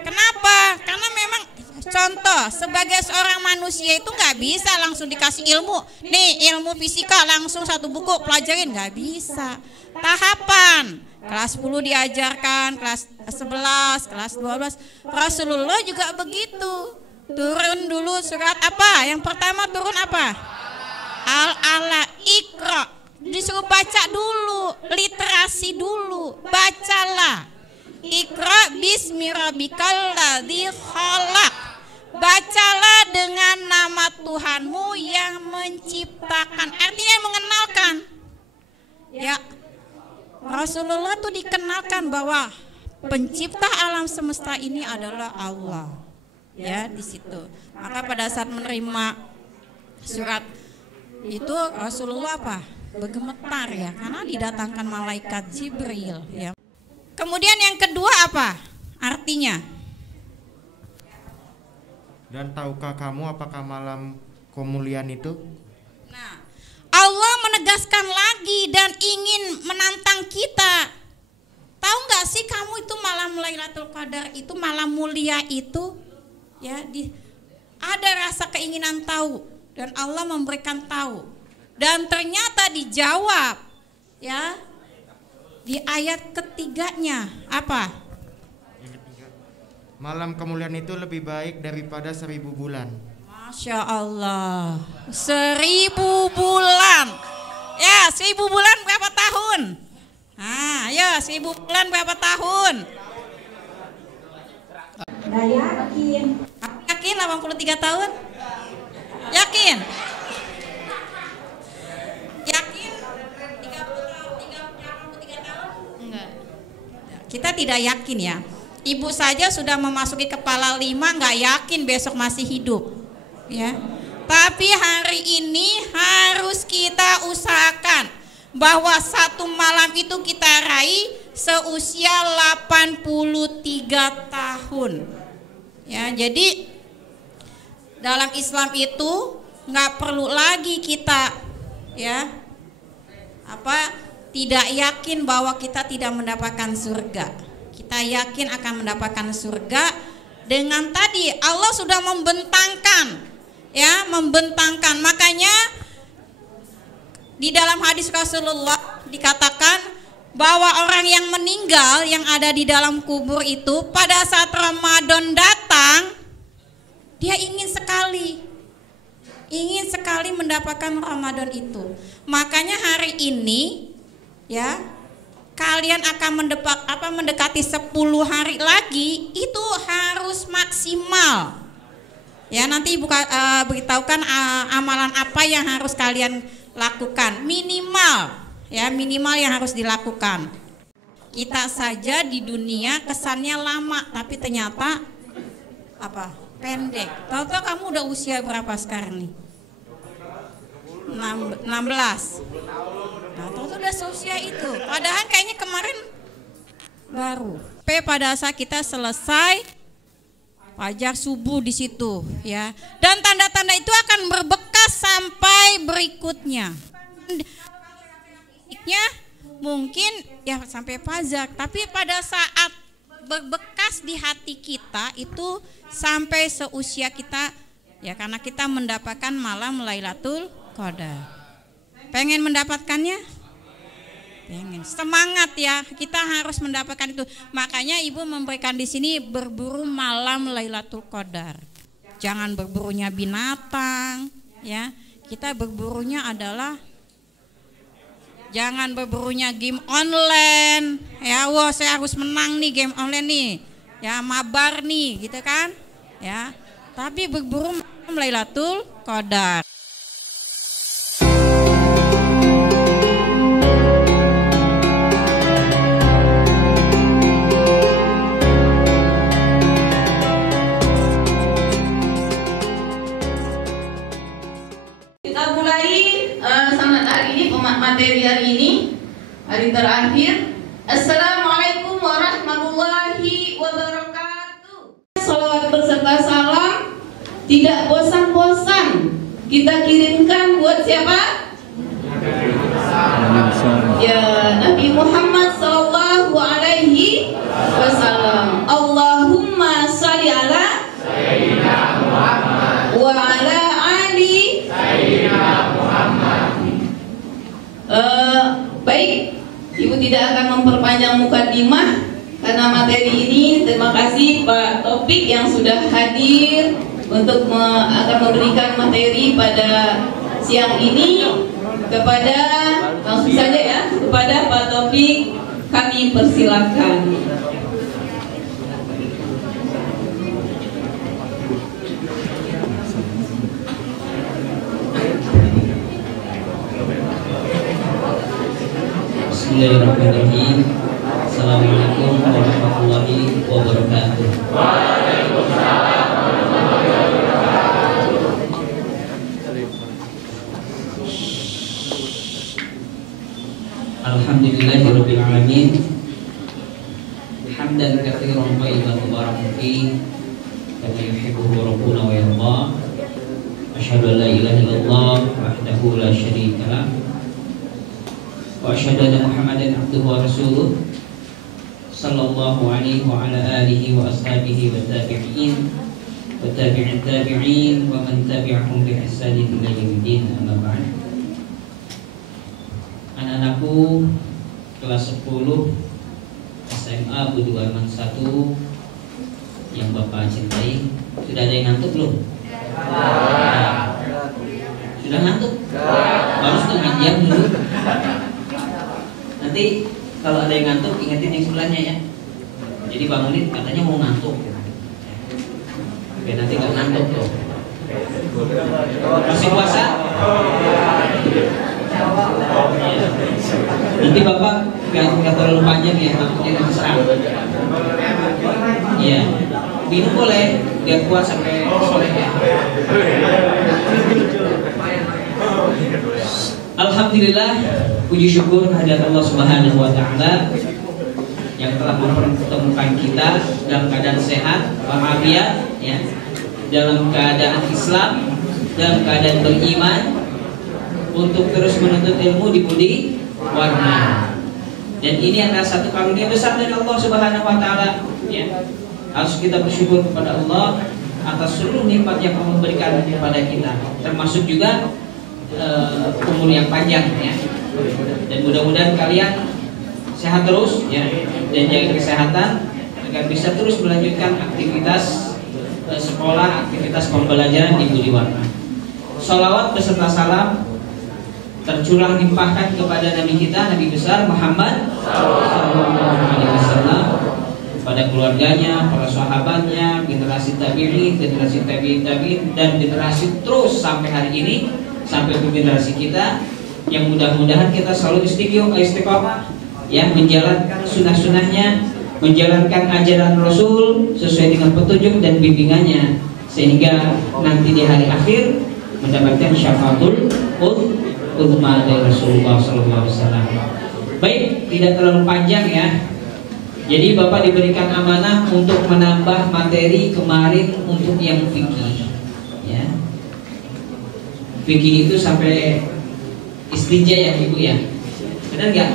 Kenapa? Karena memang contoh sebagai seorang manusia itu nggak bisa langsung dikasih ilmu. Nih ilmu fisika langsung satu buku pelajarin, nggak bisa. Tahapan. Kelas 10 diajarkan, kelas 11, kelas 12. Rasulullah juga begitu. Turun dulu surat apa? Yang pertama turun apa? Al-Ala, Iqra. Disuruh baca dulu, literasi dulu, bacalah. Iqra bismi rabbikal ladzi khalaq. Bacalah dengan nama Tuhanmu yang menciptakan. Artinya mengenalkan. Ya, Rasulullah tuh dikenalkan bahwa pencipta alam semesta ini adalah Allah. Ya, di situ. Maka pada saat menerima surat itu Rasulullah apa? Bergemetar ya, karena didatangkan malaikat Jibril ya. Kemudian yang kedua apa? Artinya. Dan tahukah kamu apakah malam kemuliaan itu? Nah, Allah menegaskan lagi dan ingin menantang kita. Tahu nggak sih kamu itu malam Lailatul Qadar itu malam mulia itu? Ya, ada rasa keinginan tahu dan Allah memberikan tahu. Dan ternyata dijawab ya di ayat ketiganya apa? Malam kemuliaan itu lebih baik daripada 1000 bulan. Masya Allah, 1000 bulan. Ya, 1000 bulan berapa tahun? Nah, ya 1000 bulan berapa tahun? Nggak yakin. Yakin 83 tahun? Yakin? Yakin 83 tahun? Enggak. Kita tidak yakin ya. Ibu saja sudah memasuki kepala 5 nggak yakin besok masih hidup. Ya. Tapi hari ini harus kita usahakan bahwa satu malam itu kita raih seusia 83 tahun. Ya, jadi dalam Islam itu nggak perlu lagi kita ya tidak yakin bahwa kita tidak mendapatkan surga. Kita yakin akan mendapatkan surga dengan tadi Allah sudah membentangkan ya, membentangkan. Makanya di dalam hadis Rasulullah dikatakan bahwa orang yang meninggal yang ada di dalam kubur itu pada saat Ramadan datang dia ingin sekali mendapatkan Ramadan itu. Makanya hari ini ya kalian akan mendekati 10 hari lagi itu harus maksimal. Ya, nanti beritahukan amalan apa yang harus kalian lakukan. Minimal yang harus dilakukan. Kita saja di dunia kesannya lama, tapi ternyata pendek. Tahu-tahu kamu udah usia berapa sekarang nih? 16. Nah, tahu-tahu udah seusia itu. Padahal kayaknya kemarin baru. Pada saat kita selesai fajar subuh di situ ya. Dan tanda-tanda itu akan berbekas sampai berikutnya. Mungkin ya sampai fajar, tapi pada saat berbekas di hati kita itu sampai seusia kita ya, karena kita mendapatkan malam Lailatul Qadar. Pengen mendapatkannya? Pengen. Semangat ya, kita harus mendapatkan itu. Makanya Ibu memberikan di sini berburu malam Lailatul Qadar. Jangan berburunya binatang ya. Kita berburunya adalah jangan berburunya game online. Ya, wah saya harus menang nih game online nih. Ya, mabar nih, gitu kan? Ya. Tapi berburu malam Lailatul Qadar. Kita mulai sangat hari ini, materi hari ini, hari terakhir. Assalamualaikum warahmatullahi wabarakatuh. Salawat beserta salam tidak bosan-bosan kita kirimkan buat siapa? Ya Nabi Muhammad sallallahu alaihi wasallam. Allahumma shalli ala Sayyidina Muhammad wa ala ali Sayyidina Muhammad. Baik, Ibu tidak akan memperpanjang mukadimah karena materi ini. Terima kasih Pak Taufik yang sudah hadir untuk akan memberikan materi pada siang ini. Kepada langsung saja ya, kepada Pak Taufik kami persilakan. Bismillahirrahmanirrahim. Assalamualaikum warahmatullahi wabarakatuh. Waalaikumsalam warahmatullahi wabarakatuh. Alhamdulillahirabbil alamin. Hamdan katsiran thayyiban mubarakan fihi kama yuhibbu rabbuna wa yarda. Asyhadu an la ilaha illallah wahdahu la syarika lah. Wa asyhadu anna Muhammadan abduhu wa rasuluh sallallahu alaihi wa ala alihi wa ashabihi wa tabi'in wa tabi'in tabi'in wa man tabi'ahum bi ihsanin ila yaumil amma ba'd. Anak-anakku kelas 10 SMA Budiwarman 1 yang Bapak cintai, sudah ada yang ngantuk belum? Sudah ngantuk? Baru setengah jam dulu. Nanti kalau ada yang ngantuk ingetin yang sebelahnya ya. Jadi bangunin, katanya mau ngantuk. Oke, nanti nggak ngantuk tuh. Masih puasa? Nanti Bapak nggak terlalu panjang ya, takutnya nggak keserang. Iya, minum boleh, biar kuat sampai sore ya. Alhamdulillah, puji syukur kehadirat Allah Subhanahu wa taala yang telah mempertemukan kita dalam keadaan sehat, walafiat ya, dalam keadaan Islam, dalam keadaan beriman, untuk terus menuntut ilmu di budi warna. Dan ini adalah satu karunia besar dari Allah Subhanahu wa taala ya. Harus kita bersyukur kepada Allah atas seluruh nikmat yang Allah berikan kepada kita, termasuk juga umur yang panjang ya. Dan mudah-mudahan kalian sehat terus ya, dan jaga kesehatan agar bisa terus melanjutkan aktivitas sekolah, aktivitas pembelajaran di budi warna. Sholawat beserta salam tercurah limpahkan kepada Nabi kita, Nabi besar Muhammad SAW, pada keluarganya, para sahabatnya, generasi tabi'in, generasi tabi'in, dan generasi terus sampai hari ini, sampai ke generasi kita, yang mudah-mudahan kita selalu istiqomah ya, menjalankan sunnah-sunnahnya, menjalankan ajaran Rasul sesuai dengan petunjuk dan bimbingannya, sehingga nanti di hari akhir mendapatkan syafaatul ummah dari Rasulullah SAW. Baik, tidak terlalu panjang ya. Jadi Bapak diberikan amanah untuk menambah materi kemarin untuk yang fikih ya. Fikih itu sampai istinja ya Ibu ya, benar nggak?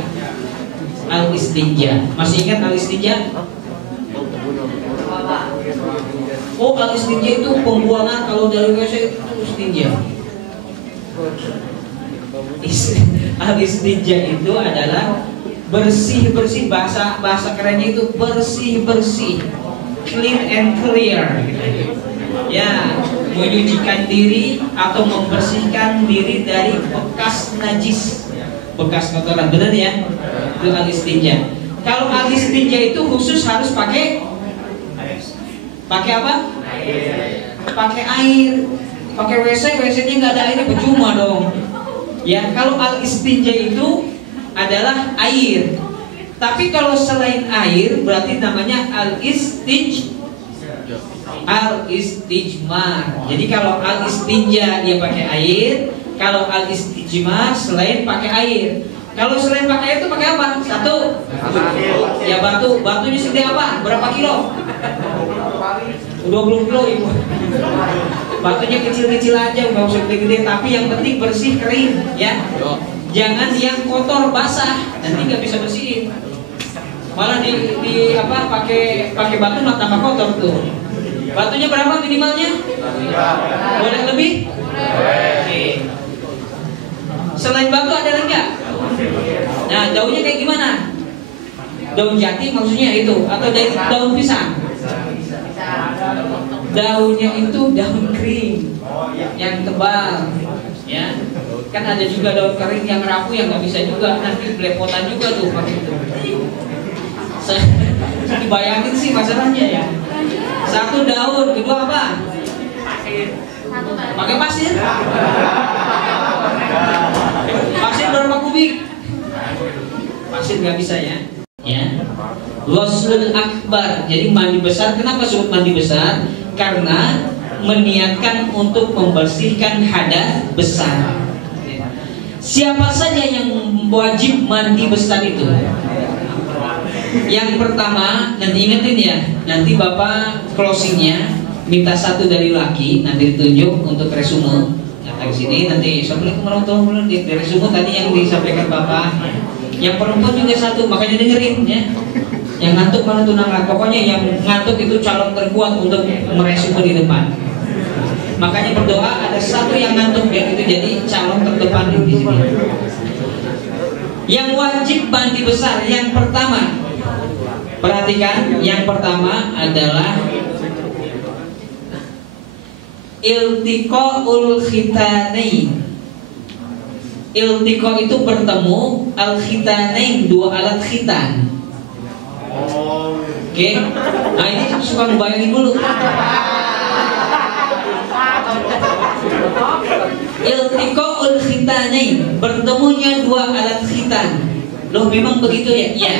Al-istinja, masih ingat al-istinja? Oh, al-istinja itu pembuangan kalau dari WC itu istinja. Al-istinja itu adalah bersih-bersih, bahasa kerennya itu bersih-bersih, clean and clear gitu. Ya, menyucikan diri atau membersihkan diri dari bekas najis, bekas kotoran, benar ya? Itu al-istinja. Kalau al-istinja itu khusus harus pakai apa? Pakai air. Pakai WC-nya nggak ada airnya percuma dong. Ya, kalau al-istinja itu adalah air. Tapi kalau selain air berarti namanya al-istijmar. Jadi kalau al-istinja dia pakai air, kalau al-istijmar selain pakai air. Kalau selain pakai air itu pakai apa? Satu. Ya batu. Batunya segede apa? Berapa kilo? 20 kilo Ibu. Batunya kecil-kecil aja, nggak usah gede-gede, tapi yang penting bersih, kering ya. jangan yang kotor basah, nanti nggak bisa bersihin. Malah pakai batu malah tambah kotor tuh. Batunya berapa minimalnya? Boleh lebih? Oke. Selain batu ada lagi nggak? Nah, daunnya kayak gimana? Daun jati maksudnya itu, atau dari daun pisang? Daunnya itu daun kering yang tebal, ya. Kan ada juga daun kering yang rapuh yang nggak bisa juga, nanti belepotan juga tuh pakai itu. Dibayangin sih masalahnya ya. Satu daun, kedua apa? Pakai pasir. Pasir berapa kubik? Pasir nggak bisa ya. Ya. Ghuslul akbar. Jadi mandi besar. Kenapa disebut mandi besar? Karena meniatkan untuk membersihkan hadas besar. Siapa saja yang wajib mandi besar itu? Yang pertama, nanti ingetin ya, nanti Bapak closingnya minta satu dari laki, nanti ditunjuk untuk resume. Datang sini nanti Assalamualaikum warahmatullahi wabarakatuh. Di resume tadi yang disampaikan Bapak. Yang perempuan juga satu, makanya dengerin ya. Yang ngantuk malah tunangan. Pokoknya yang ngantuk itu calon terkuat untuk meresume di depan. Makanya berdoa ada satu yang ngantuk ya, itu jadi calon terdepan di sini. Yang wajib mandi besar yang pertama, perhatikan, yang pertama adalah iltiqaul khitanain. Iltiqa itu bertemu, al-khitanain dua alat khitan. Oke. Nah ini suka ngebayangin dulu. Iltiqaul khitanain, bertemunya dua alat khitan. Loh memang begitu ya? Iya.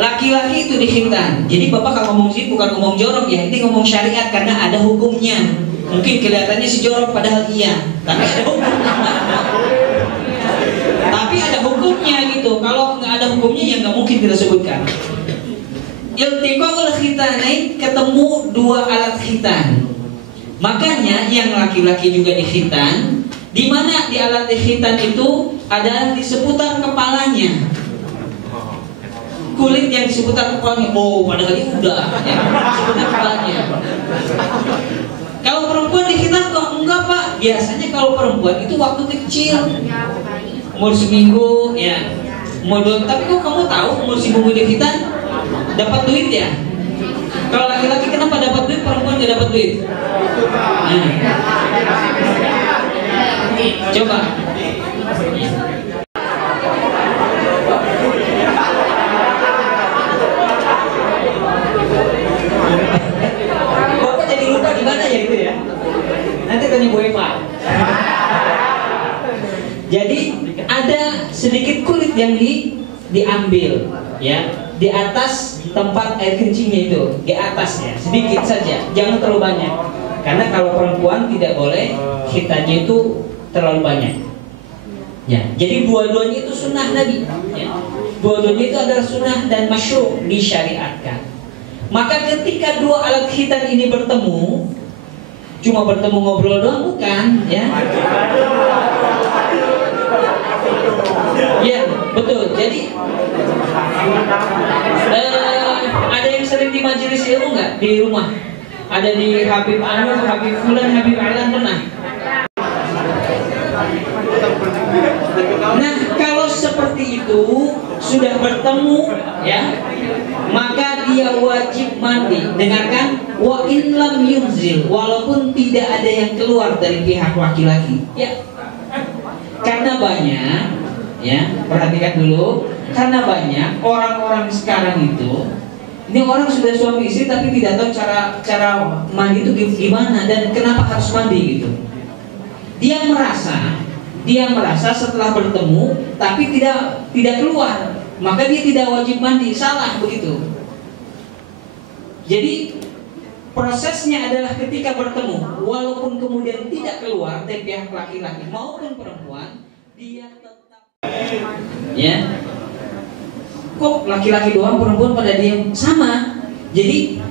Laki-laki itu dikhitan. Jadi Bapak kalau ngomong sih bukan ngomong jorok ya, ini ngomong syariat karena ada hukumnya. Mungkin kelihatannya si jorok padahal iya, tapi ada hukumnya. Tapi ada hukumnya gitu. Kalau nggak ada hukumnya ya nggak mungkin kita sebutkan. Iltiqaul khitanain, ketemu dua alat khitan. Makanya yang laki-laki juga dikhitan. Di mana di alat khitan itu ada di seputar kepalanya. Kulit yang di seputar kepalanya. Oh, padahal ini udah ya, seputar kepalanya. Kalau perempuan dikhitan kok enggak Pak? Biasanya kalau perempuan itu waktu kecil, umur seminggu ya, tapi kok kamu tahu umur seminggu dikhitan dapat duit ya? Kalau laki-laki kenapa dapat duit, perempuan nggak dapat duit? Nah. Coba. Bapak jadi lupa di mana ya itu ya? Nanti tanya Bu Eva. Jadi ada sedikit kulit yang diambil ya, di atas tempat air kencingnya itu, di atasnya sedikit saja, jangan terlalu banyak. Karena kalau perempuan tidak boleh khitannya itu terlalu banyak. Ya, jadi dua-duanya itu sunnah Nabi. Ya. Dua-duanya itu adalah sunnah dan masyru' disyariatkan. Maka ketika dua alat khitan ini bertemu, cuma bertemu ngobrol doang bukan, ya? Ya, betul. Jadi ada yang sering di majelis ilmu nggak di rumah? Ada di Habib Anu, Habib Fulan, Habib Alan pernah? Nah, kalau seperti itu sudah bertemu, ya, maka dia wajib mandi. Dengarkan, wa in lam yunzil, walaupun tidak ada yang keluar dari pihak laki-laki. Ya, karena banyak, ya, perhatikan dulu, karena banyak orang-orang sekarang itu, ini orang sudah suami istri tapi tidak tahu cara mandi itu gimana dan kenapa harus mandi gitu. Dia merasa setelah bertemu tapi tidak keluar, maka dia tidak wajib mandi. Salah begitu. Jadi prosesnya adalah ketika bertemu, walaupun kemudian tidak keluar dari pihak laki-laki maupun perempuan, dia tetap, ya. Kok laki-laki doang, perempuan pada diam? Sama. Jadi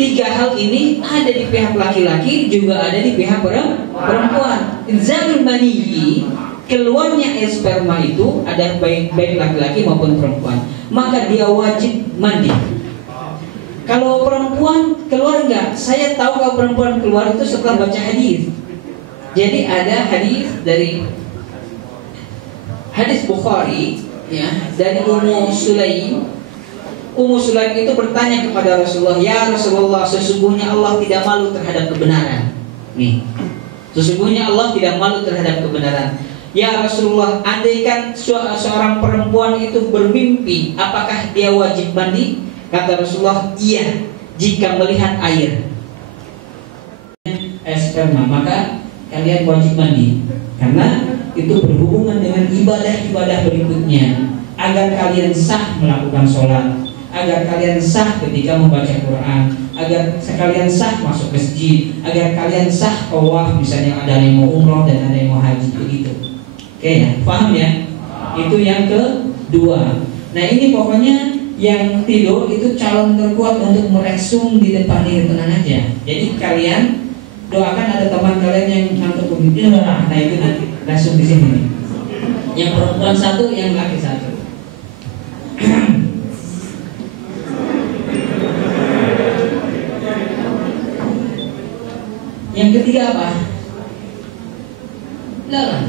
tiga hal ini ada di pihak laki-laki juga ada di pihak perempuan. Inzalul maniyyi keluarnya air sperma itu ada baik laki-laki maupun perempuan, maka dia wajib mandi. Kalau perempuan keluar enggak? Saya tahu kalau perempuan keluar itu setelah baca hadis. Jadi ada hadis dari hadis Bukhari, ya, dari Ummu Sulaim. Ummu Sulaim itu bertanya kepada Rasulullah, ya Rasulullah, sesungguhnya Allah tidak malu terhadap kebenaran. Nih, sesungguhnya Allah tidak malu terhadap kebenaran. Ya Rasulullah, andaikan seorang perempuan itu bermimpi, apakah dia wajib mandi? Kata Rasulullah, iya, jika melihat air sperma, maka kalian wajib mandi, karena itu berhubungan dengan ibadah-ibadah berikutnya, agar kalian sah melakukan sholat, agar kalian sah ketika membaca Quran, agar kalian sah masuk masjid, agar kalian sah tawaf, misalnya ada yang mau umroh dan ada yang mau haji, begitu. Oke ya, paham ya? Itu yang kedua. Nah ini pokoknya yang tidur itu calon terkuat untuk mereksum di depan ini, tenang aja. Jadi kalian doakan ada teman kalian yang ngantuk begitu, nah itu nanti langsung di sini. Yang perempuan satu, yang laki satu. Yang ketiga apa? Lalang.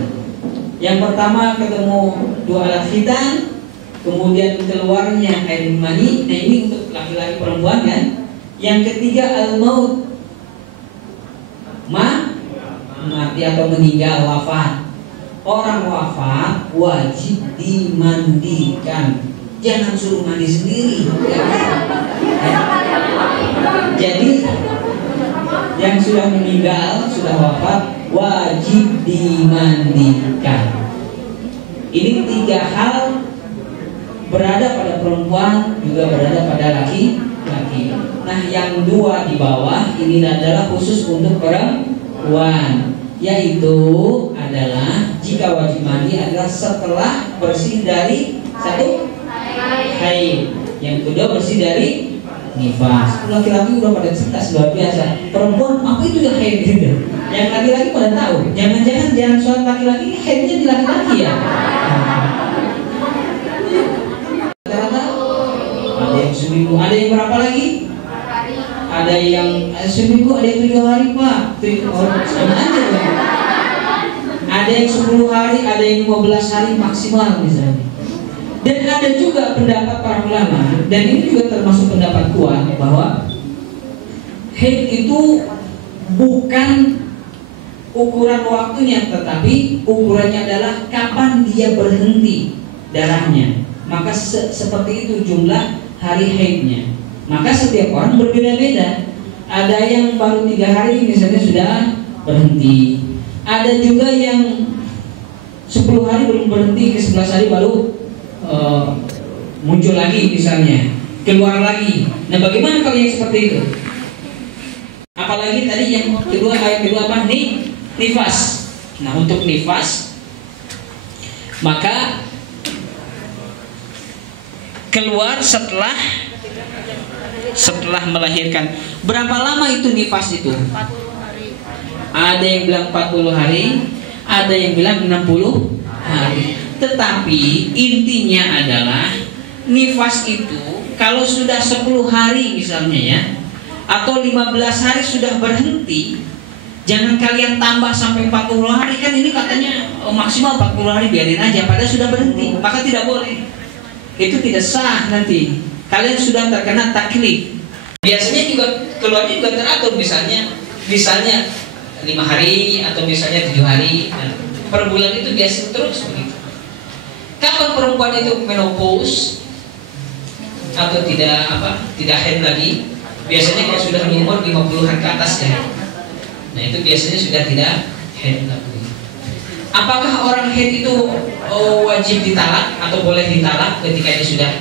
Yang pertama ketemu dua alat khitan, kemudian keluarnya air mani. Nah ini untuk laki-laki perempuan kan. Yang ketiga al-maut, mati atau meninggal, wafat. Orang wafat wajib dimandikan, jangan suruh mandi sendiri. Jadi yang sudah meninggal, sudah wafat, wajib dimandikan. Ini tiga hal berada pada perempuan, juga berada pada laki-laki. Nah yang dua di bawah ini adalah khusus untuk perempuan, yaitu adalah jika wajib mandi adalah setelah bersih dari satu haid, yang kedua bersih dari nifas. Laki-laki udah pada cerdas luar biasa. Perempuan apa itu yang haid gitu? Yang laki-laki pada tahu. Jangan soal laki-laki haidnya di laki-laki ya. Rata-rata ada yang seminggu, ada yang berapa lagi? Ada yang seminggu, ada yang 3 hari pak. Sama aja kan? Ada yang 10 hari, ada yang 15 hari maksimal misalnya. Dan ada juga pendapat para ulama, dan ini juga termasuk pendapat kuat, bahwa haid itu bukan ukuran waktunya, tetapi ukurannya adalah kapan dia berhenti darahnya. Maka seperti itu jumlah hari haidnya. Maka setiap orang berbeda-beda. Ada yang baru 3 hari misalnya sudah berhenti. Ada juga yang 10 hari belum berhenti, ke 11 hari baru muncul lagi misalnya, keluar lagi. Nah bagaimana kalau yang seperti itu? Apalagi tadi yang kedua, ayat kedua apa? Nifas. Nah untuk nifas, maka keluar setelah melahirkan. Berapa lama itu nifas itu? 40 hari. Ada yang bilang 40 hari, ada yang bilang 60 hari. Tetapi intinya adalah nifas itu kalau sudah 10 hari misalnya ya, atau 15 hari sudah berhenti, jangan kalian tambah sampai 40 hari. Kan ini katanya maksimal 40 hari, biarin aja, padahal sudah berhenti. Maka tidak boleh. Itu tidak sah nanti. Kalian sudah terkena taklif. Biasanya juga keluarnya juga teratur, misalnya 5 hari atau misalnya 7 hari. Nah, per bulan itu biasa terus begitu. Kapan perempuan itu menopause atau tidak haid lagi? Biasanya kalau sudah umur 50-an ke atas ya. Nah itu biasanya sudah tidak haid lagi. Apakah orang haid itu wajib ditalak atau boleh ditalak ketika dia sudah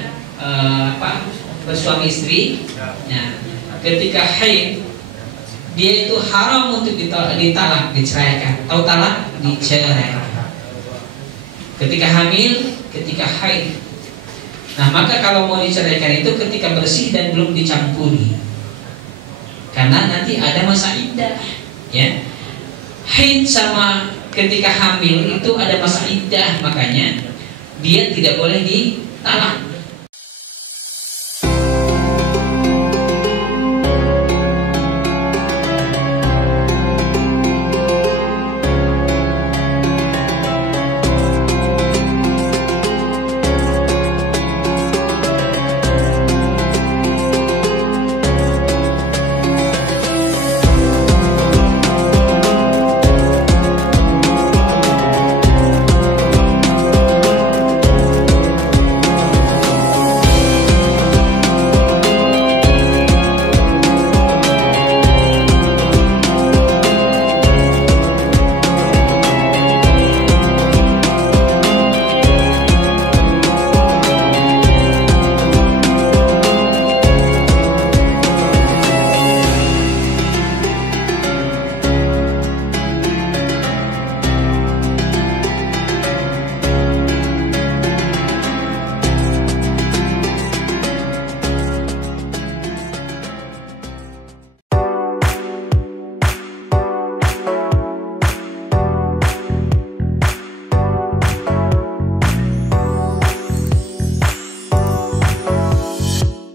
bersuami istri? Nah ketika haid dia itu haram untuk ditalak, diceraikan. Tahu talak? Diceraikan. Ketika hamil, ketika haid. Nah maka kalau mau diceraikan itu ketika bersih dan belum dicampuri, karena nanti ada masa iddah ya. Haid sama ketika hamil itu ada masa iddah, makanya dia tidak boleh ditalak.